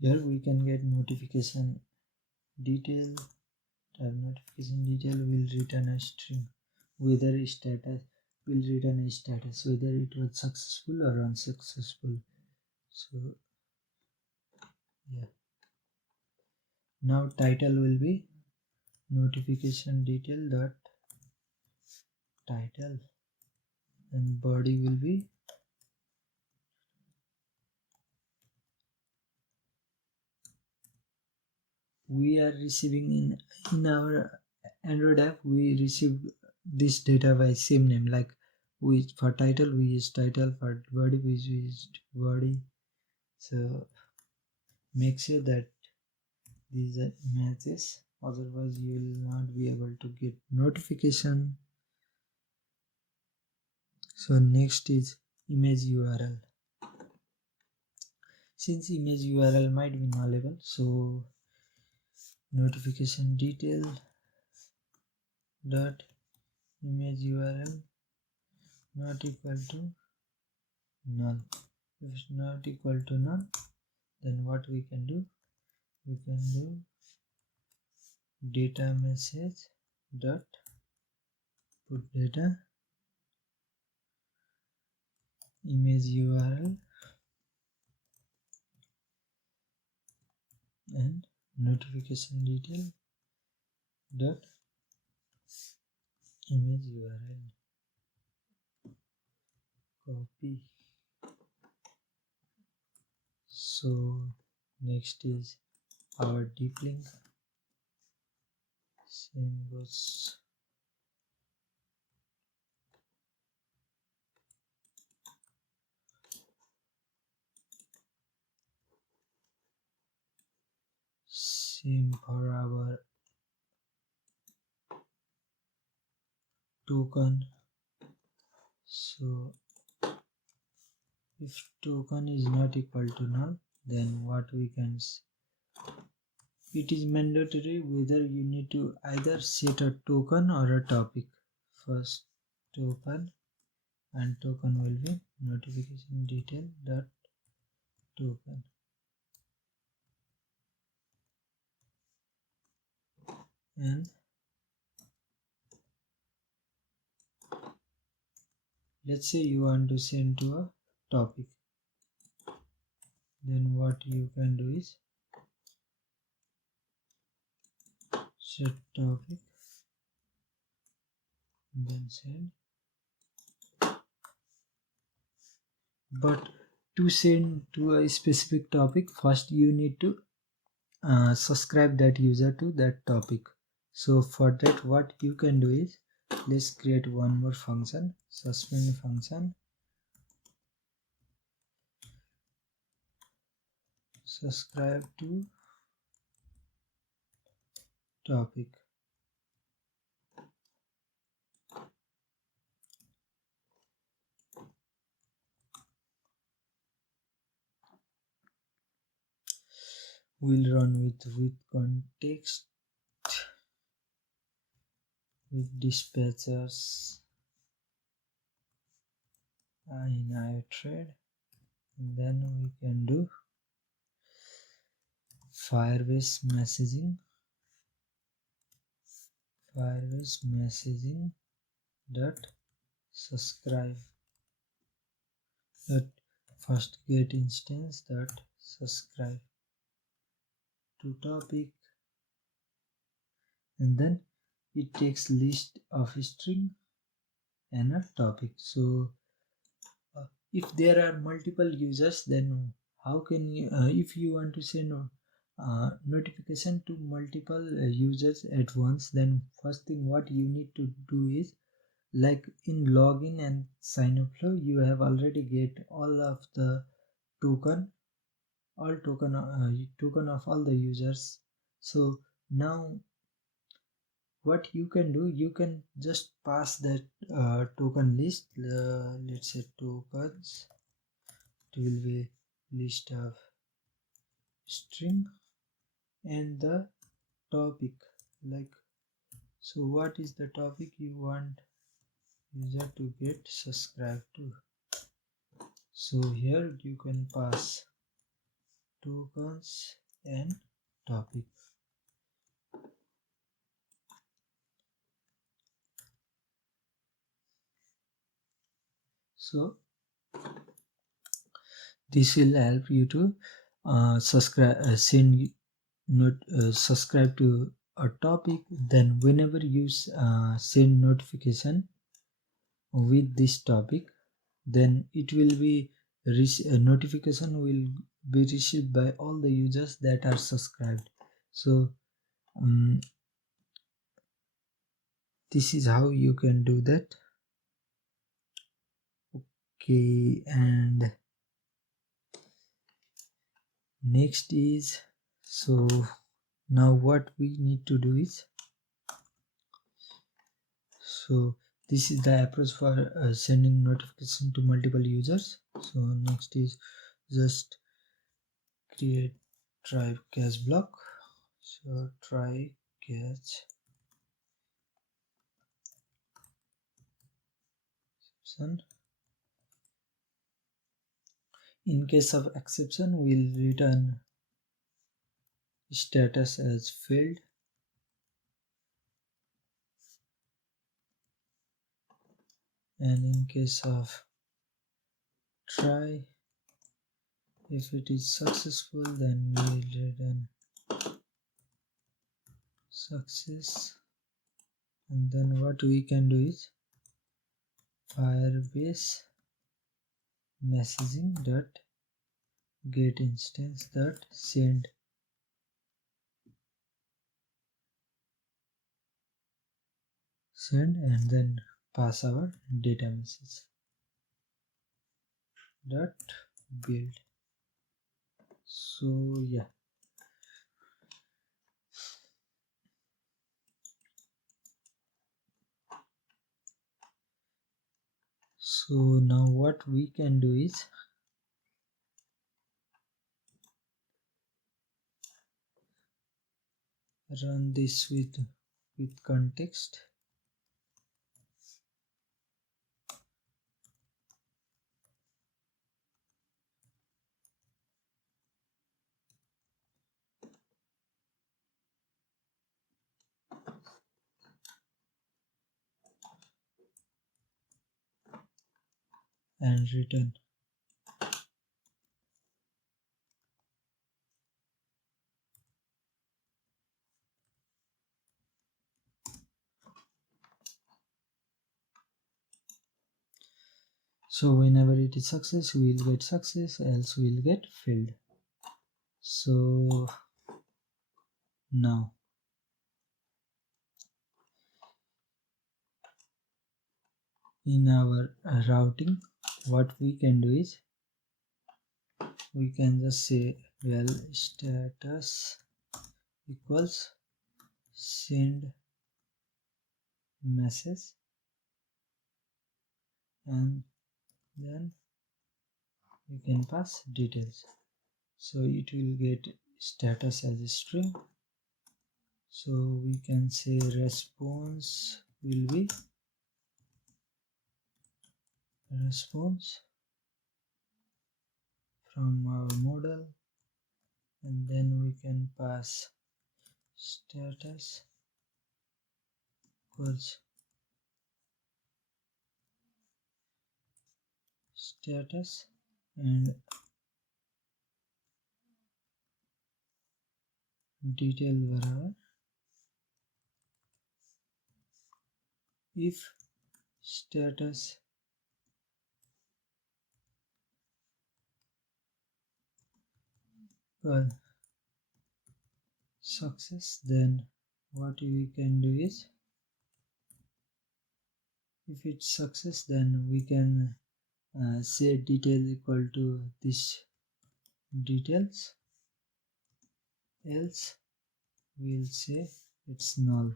here we can get notification detail, type notification detail will return a string. whether status will return a status whether it was successful or unsuccessful. So yeah, now title will be notification detail dot title, and body will be we are receiving in our Android app we receive this data by same name, like we for title we use title, for body we use body. So make sure that these are matches, otherwise you will not be able to get notification. So next is image URL. Since image URL might be nullable, so notification detail dot image URL not equal to null. If it's not equal to null, then what we can do? We can do data message dot put data image URL and notification detail dot image URL. Copy. So next is our deep link. Same goes. Same for our token. So if token is not equal to null, then what we can it is mandatory whether you need to either set a token or a topic. First token, and token will be notification detail dot token, and let's say you want to send to a topic, then what you can do is set topic, then send. But to send to a specific topic, first you need to subscribe that user to that topic. So for that what you can do is, let's create one more function, suspend function, subscribe to topic. We'll run with context, with dispatchers in iTrade, and then we can do Firebase messaging, dot subscribe dot first get instance dot subscribe to topic, and then it takes list of string and a topic. So if there are multiple users, then how can you if you want to send notification to multiple users at once, then first thing what you need to do is, like in login and sign up flow, you have already get all of the token token of all the users. So now what you can do, you can just pass that token list, let's say tokens, it will be list of string and the topic, like, so what is the topic you want user to get subscribed to. So here you can pass tokens and topic. So this will help you to subscribe to a topic. Then whenever you send notification with this topic, then it will be a notification will be received by all the users that are subscribed. So this is how you can do that. Okay, and next is, so now what we need to do is, so this is the approach for sending notification to multiple users. So next is just create try catch block. So try catch exception. In case of exception, we'll return status as failed. And in case of try, if it is successful, then we'll return success. And then what we can do is Firebase messaging dot get instance dot send and then pass our data message dot build. So yeah, so now what we can do is run this with context. And return. So whenever it is success, we will get success, else we will get failed. So now in our routing, what we can do is we can just say, well, status equals send message, and then you can pass details. So it will get status as a string. So we can say response will be response from our model, and then we can pass status equals status and detail variable if status equal success, then what we can do is, if it's success, then we can say detail equal to this details, else we'll say it's null.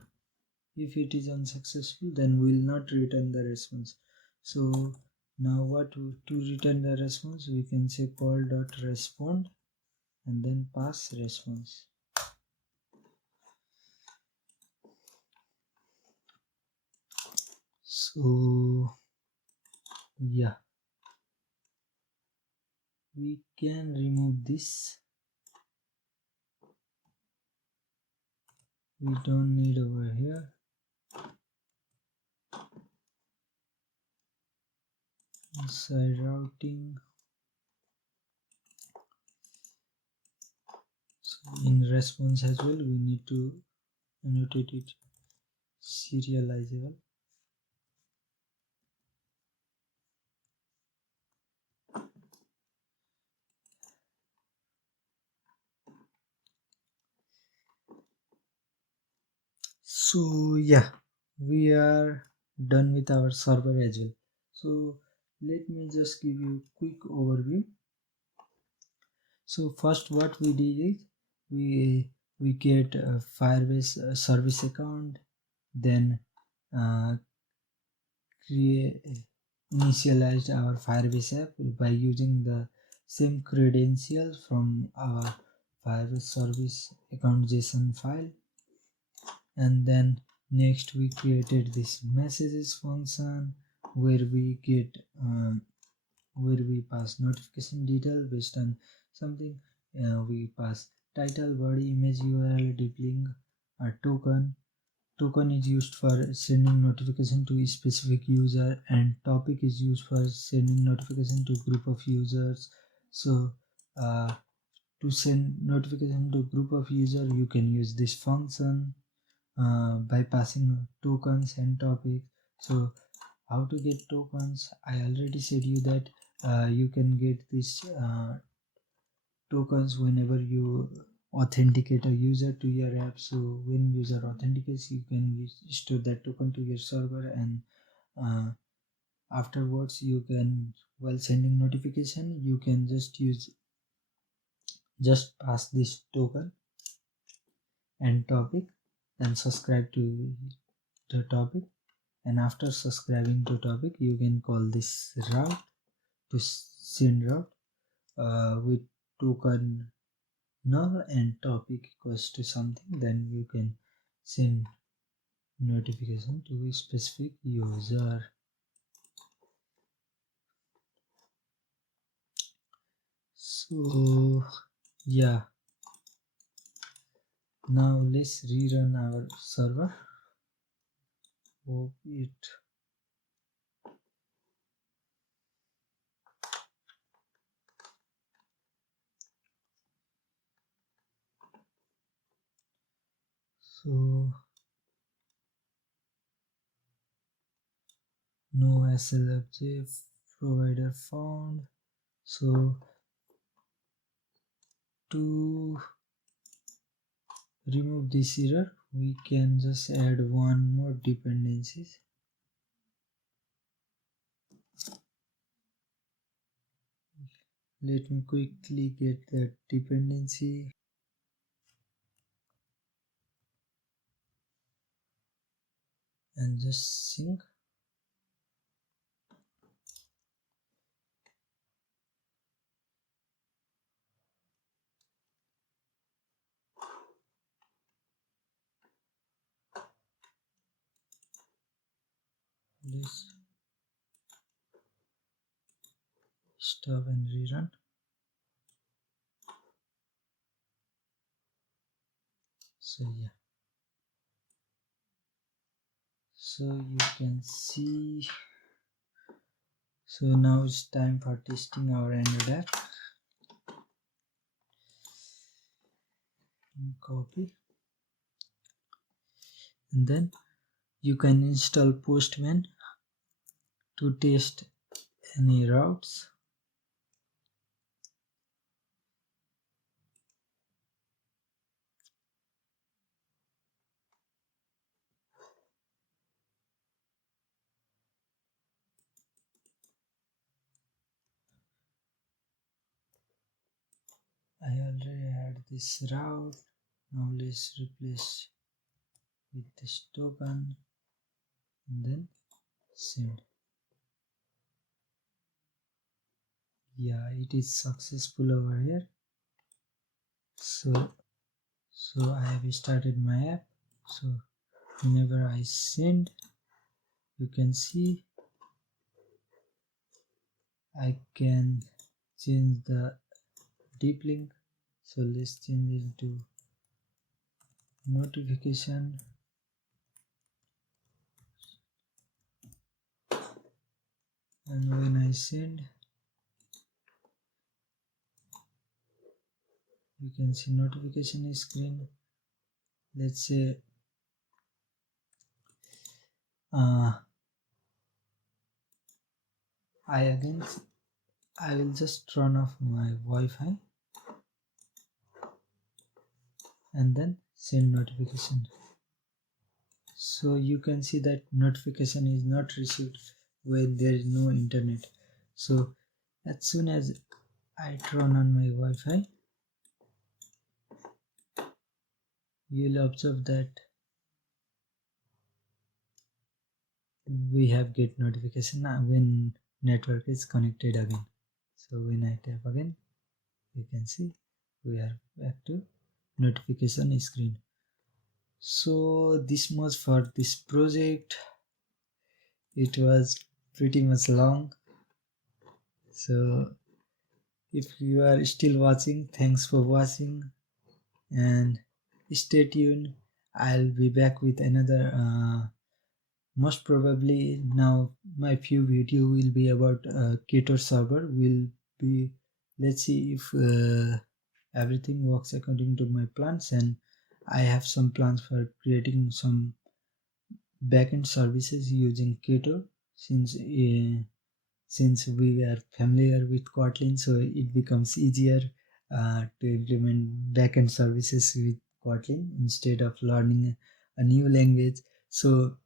If it is unsuccessful, then we'll not return the response. So now what to return the response, we can say call dot respond and then pass response. So yeah, we can remove this. We don't need over here. inside routing. So in response as well, we need to annotate it serializable. So yeah, we are done with our server as well. So let me just give you a quick overview. So first what we did is we get a Firebase service account, then uh, create initialized our Firebase app by using the same credentials from our Firebase service account JSON file, and then next we created this messages function where we get where we pass notification detail based on something. We pass title, body, image, URL, deep link, a token is used for sending notification to a specific user, and topic is used for sending notification to group of users. So uh, to send notification to group of user, you can use this function by passing tokens and topic. So how to get tokens? I already said you that you can get this tokens whenever you authenticate a user to your app. So when user authenticates, you can store that token to your server, and uh, afterwards you can, while sending notification, you can just pass this token and topic and subscribe to the topic, and after subscribing to topic you can call this route to send route with token null and topic equals to something, then you can send notification to a specific user. So yeah, now let's rerun our server. Hope it. So no SLFJ provider found. So to remove this error, we can just add one more dependencies. Let me quickly get that dependency and just sync. Let's stop and rerun. So yeah, so you can see. So now it's time for testing our Android app. Copy, and then you can install Postman to test any routes. I already had this route. Now let's replace with this token and then send. Yeah, it is successful over here. So I have started my app. So whenever I send, you can see I can change the deep link. So let's change it to notification. and when I send, you can see notification screen. Let's say uh, I will just turn off my Wi-Fi and then send notification. So you can see that notification is not received when there is no internet. So as soon as I turn on my Wi-Fi, you'll observe that we have get notification when network is connected again. So when I tap again, you can see we are back to notification screen. So this much for this project. It was pretty much long. So if you are still watching, thanks for watching and stay tuned. I'll be back with another most probably now my few video will be about Ktor server. Will be, let's see if everything works according to my plans, and I have some plans for creating some backend services using Ktor since we are familiar with Kotlin, so it becomes easier to implement backend services with Kotlin instead of learning a new language. So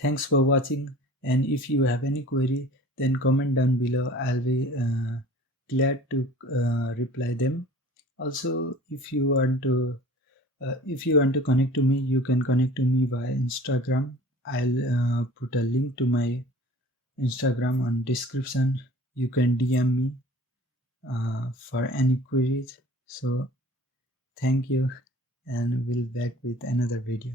thanks for watching, and if you have any query, then comment down below. I'll be glad to reply them. Also, if you want to connect to me, you can connect to me via Instagram. I'll put a link to my Instagram on description. You can DM me for any queries. So thank you, and we'll back with another video.